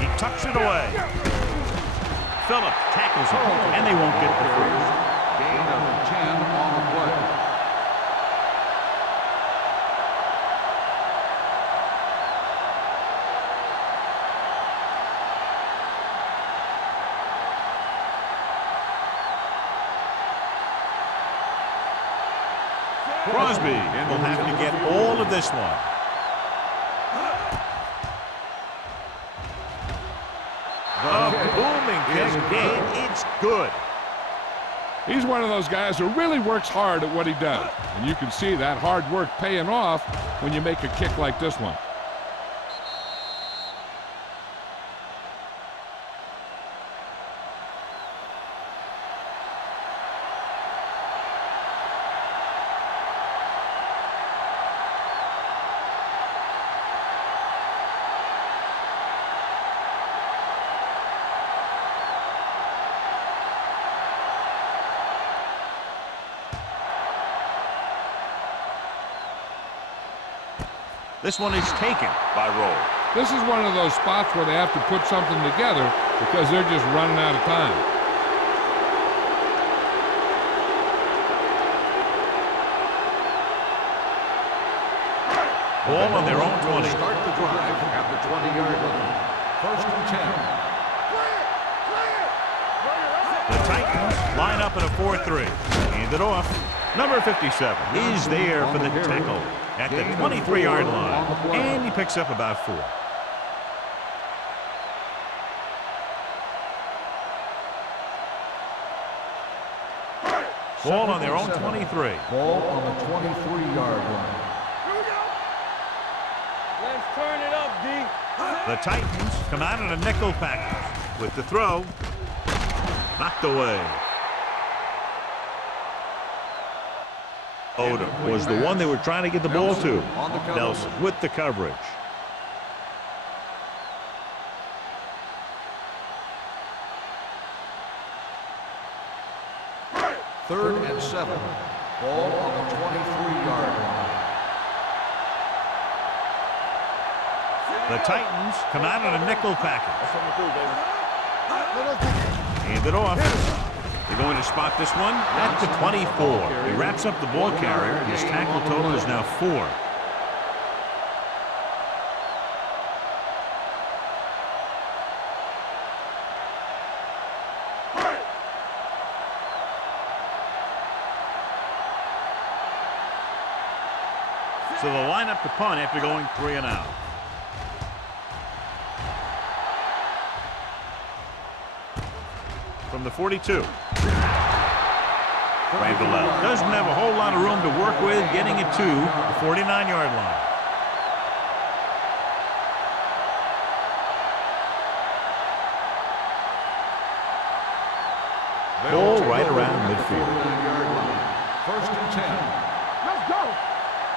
He tucks it away. Phillips tackles him, and they won't get the first. Gain of 10 on the play. Crosby will have to get all of this one. A booming kick, and it's good. He's one of those guys who really works hard at what he does. And you can see that hard work paying off when you make a kick like this one. This one is taken by Roll. This is one of those spots where they have to put something together because they're just running out of time. Ball on their own 20. Start the drive at the 20-yard line. First and 10. The Titans line up in a 4-3. Hand it off. Number 57 is there for the tackle at the 23-yard line. And he picks up about 4. Ball on their own 23. Ball on the 23-yard line. Let's turn it up, D. The Titans come out in a nickel package with the throw. Knocked away. Odom was the one they were trying to get the ball to. Nelson with the coverage. Third and 7. Ball on the 23-yard line. The Titans come out in a nickel package. Hand it off. They're going to spot this one at the 24. He wraps up the ball carrier, and his tackle total is now 4. So they'll line up to punt after going 3 and out. From the 42. Randall out. Doesn't have a whole lot of room to work with, getting it to the 49-yard line. Ball right around midfield. First and 10. Let's go.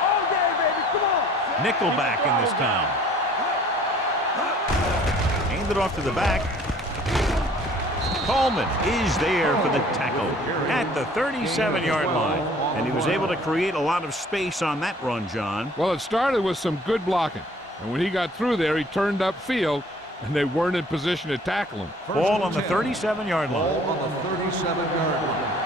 All day, baby. Come on. Nickelback in this time. Hand it off to the back. Coleman is there for the tackle at the 37-yard line. And he was able to create a lot of space on that run, John. Well, it started with some good blocking. And when he got through there, he turned upfield, and they weren't in position to tackle him. Ball on the 37-yard line. Ball on the 37-yard line.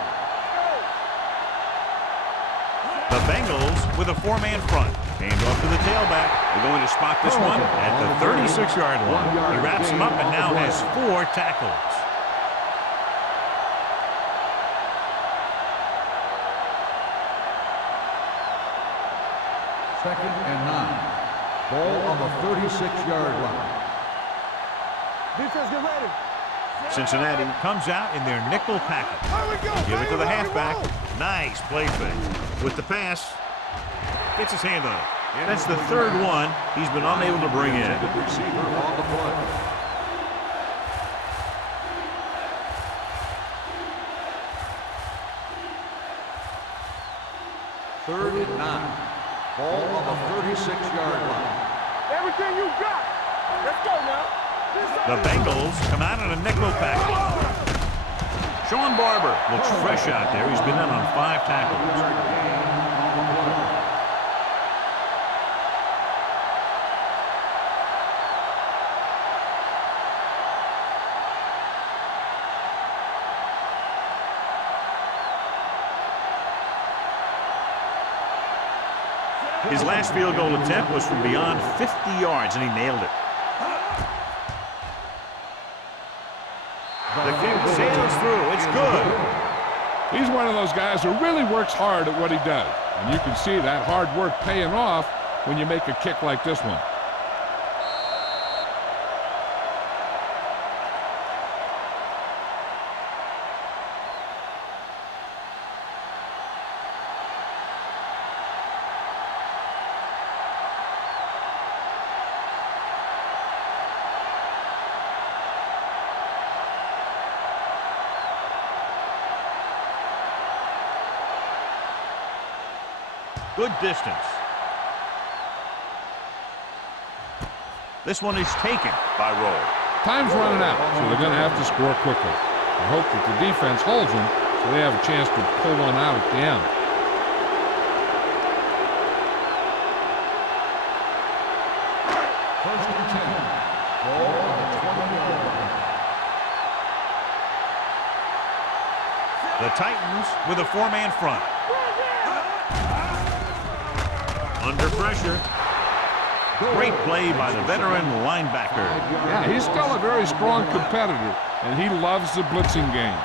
The Bengals with a 4-man front. Hand off to the tailback. They're going to spot this one at the 36-yard line. He wraps him up and now has 4 tackles. Second and 9. Ball on the 36-yard line. Defense, get ready. Cincinnati comes out in their nickel package. Here we go. Give it to the baby, halfback. roll. Nice play fake. With the pass, gets his hand on it. That's the 3rd one he's been unable to bring in. Receiver on the play. Third and 9. Ball on the 36-yard line. Everything you got. Let's go now. The Bengals come out in a nickel package. Sean Barber looks fresh out there. He's been in on 5 tackles. His last field goal attempt was from beyond 50 yards, and he nailed it. The kick sails through. It's good. He's one of those guys who really works hard at what he does. And you can see that hard work paying off when you make a kick like this one. Good distance. This one is taken by Roll. Time's running out, so they're going to have to score quickly. I hope that the defense holds them so they have a chance to pull one out at the end. First and 10. Ball on the 20-yard line. The Titans with a 4-man front. Under pressure. Great play by the veteran linebacker. Yeah, he's still a very strong competitor, and he loves the blitzing game.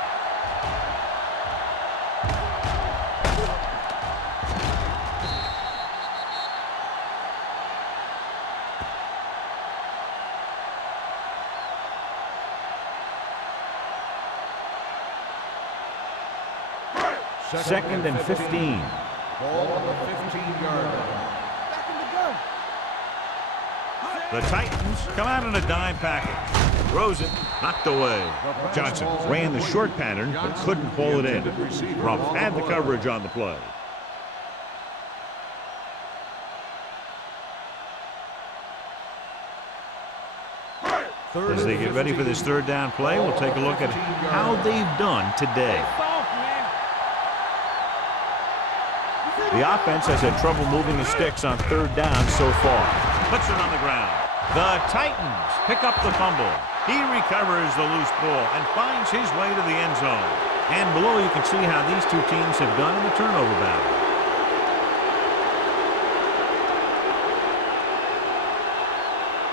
Second and 15. Ball on the 15-yard line. Back in the gun. The Titans come out in a dime package. Throws it, knocked away. Johnson ran the short pattern, but couldn't pull it in. Rumpf had the coverage on the play. As they get ready for this 3rd down play, we'll take a look at how they've done today. The offense has had trouble moving the sticks on 3rd down so far. Puts it on the ground. The Titans pick up the fumble. He recovers the loose ball and finds his way to the end zone. And below you can see how these two teams have done in the turnover battle.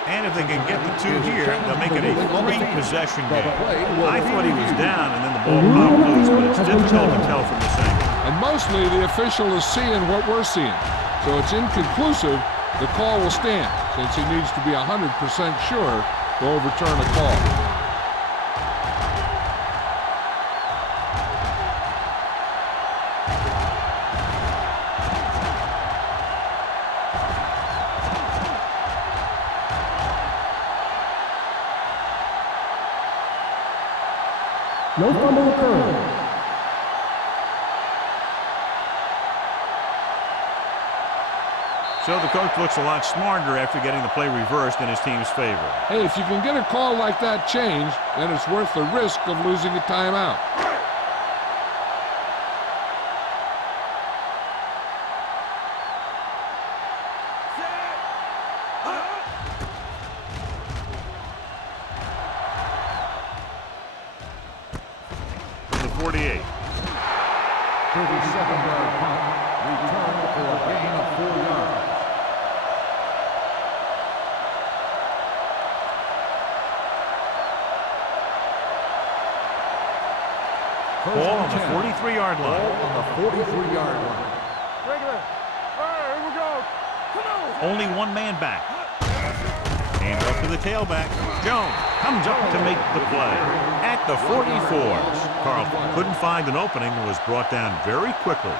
And if they can get the two here, they'll make it a 3-possession game. I thought he was down and then the ball popped loose, but it's difficult to tell from this angle. And mostly the official is seeing what we're seeing. So it's inconclusive. The call will stand since he needs to be 100% sure to overturn a call. No fumble occurred. So the coach looks a lot smarter after getting the play reversed in his team's favor. Hey, if you can get a call like that changed, then it's worth the risk of losing a timeout. From the 48. 37-yard punt, return for a gain of 4 yards. Ball on the 43-yard line. Ball on the 43-yard line. Regular. All right, here we go. Come on. Only one man back. Hands off to the tailback. Jones comes up to make the play. At the 44. Carlton couldn't find an opening and was brought down very quickly.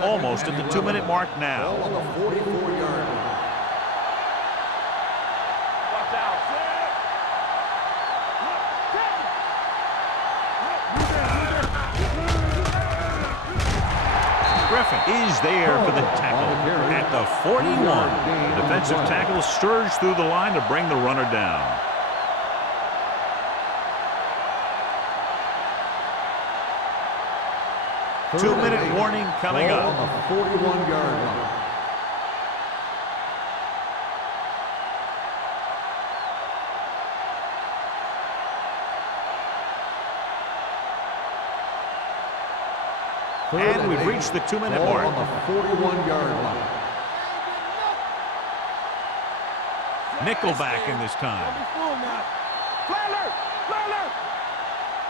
Almost at the 2-minute mark now. Ball on the 44-yard line. Watch out. Griffin is there for the tackle at the 41. The defensive tackle surged through the line to bring the runner down. Two-minute warning coming Ball up. on the 41-yard line. And we've reached the 2-minute Ball mark. on the 41-yard line. Nickelback in this time. Flyer! Flyer!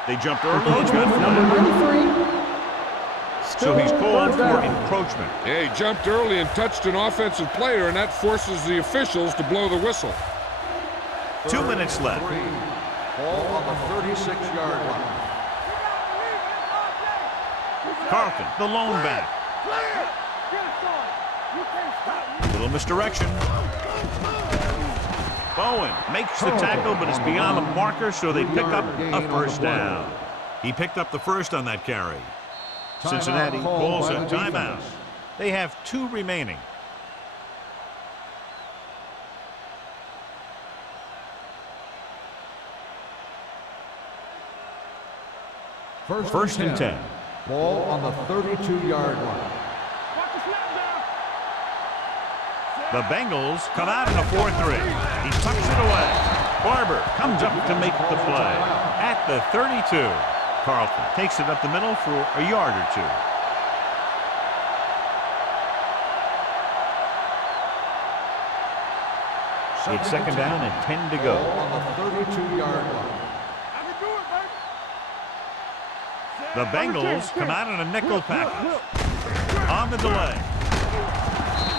They jumped early and got Number flagged. 93. So he's called Third for down. encroachment. Yeah, he jumped early and touched an offensive player, and that forces the officials to blow the whistle. 2 minutes left. Ball on the 36-yard line. Carlton, the lone back. Flyer! Get it started. You can't stop me. Little misdirection. Bowen makes the tackle, but it's beyond the marker, so they pick up a first down. He picked up the first on that carry. Cincinnati calls a timeout. They have 2 remaining. First and 10. Ball on the 32-yard line. Watch the snap down. The Bengals come out in a 4-3. He tucks it away. Barber comes up to make the play at the 32. Carlton takes it up the middle for a yard or 2. It's second down and 10 to Ball go. on the 32-yard line. I can do it, baby. The Bengals come out in a nickel package. On the delay.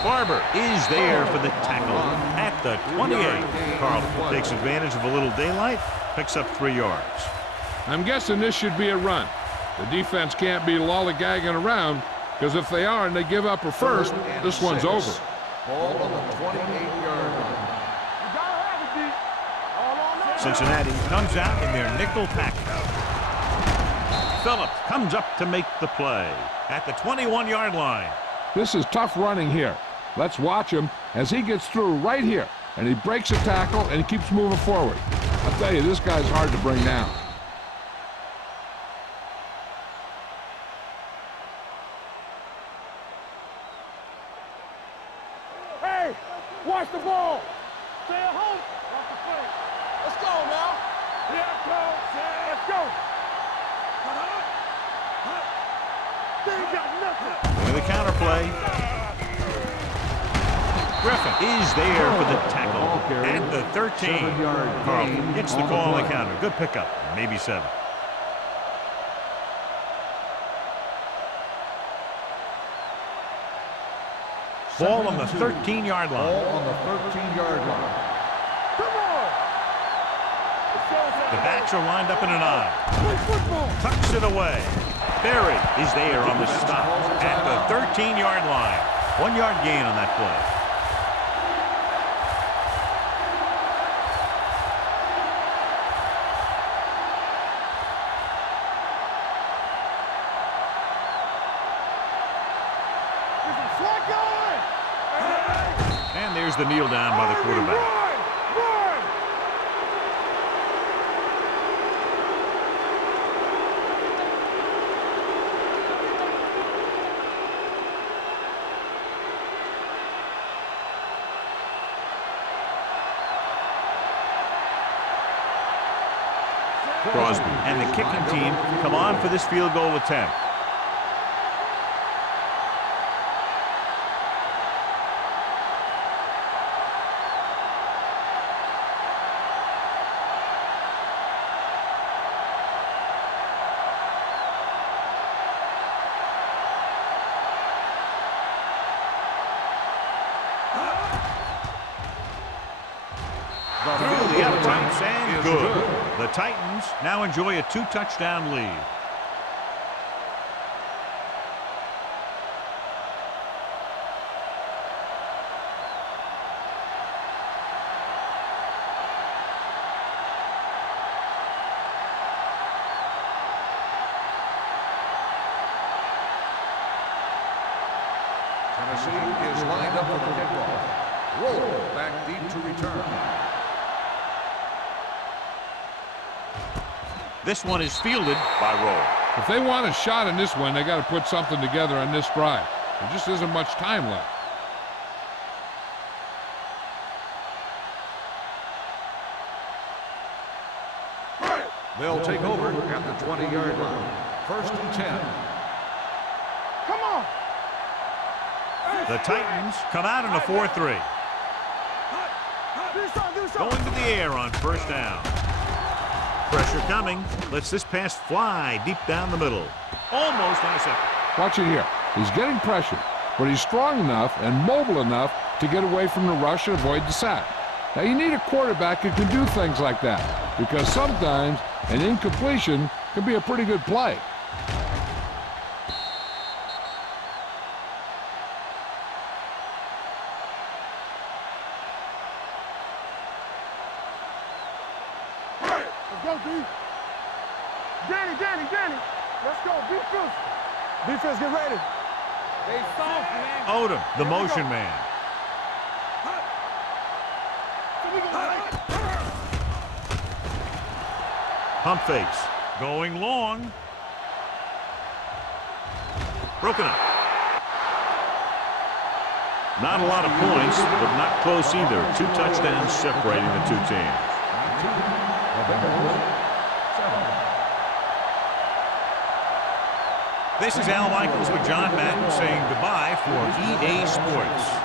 Barber is there for the tackle at the 28. Carlton takes advantage of a little daylight, picks up 3 yards. I'm guessing this should be a run. The defense can't be lollygagging around, because if they are and they give up a first, this one's over. Ball on the 28-yard line. You gotta have it, D. All on that. Cincinnati comes out in their nickel package. Phillips comes up to make the play at the 21-yard line. This is tough running here. Let's watch him as he gets through right here, and he breaks a tackle and he keeps moving forward. I'll tell you, this guy's hard to bring down. Hey, watch the ball. Stay at home. Off the plate. Let's go now. Yeah, coach. Let's go. They ain't got nothing. With a counter play. Griffin is there for the tackle at the 13. Carlton gets the call on the counter. Good pickup, maybe 7. Ball on the 13-yard line. Ball on the 13-yard line. Come on. The backs are lined up in an I. Play football. Tucks it away. Berry is there on the stop at the 13-yard line. 1-yard gain on that play. And there's the kneel down by the quarterback. Run! Crosby and the kicking team come on for this field goal attempt. Through the uprights and good. The Titans now enjoy a 2-touchdown lead. Tennessee is lined up for the kickoff. Roll back deep to return. This one is fielded by Roll. If they want a shot in this one, they got to put something together on this drive. There just isn't much time left. They'll take over at the 20-yard line. 1st and 10. Come on. The Titans come out in a 4-3. Going to the air on 1st down. Pressure coming. Lets this pass fly deep down the middle. Almost intercepted. Watch it here. He's getting pressure, but he's strong enough and mobile enough to get away from the rush and avoid the sack. Now, you need a quarterback who can do things like that, because sometimes an incompletion can be a pretty good play. Let's go, D. Danny. Let's go. Defense. Defense, get ready. They soft, man. Odom, the motion man. Pump fakes. Going long. Broken up. Not a lot of points, but not close either. 2 touchdowns separating the two teams. This is Al Michaels with John Madden saying goodbye for EA Sports.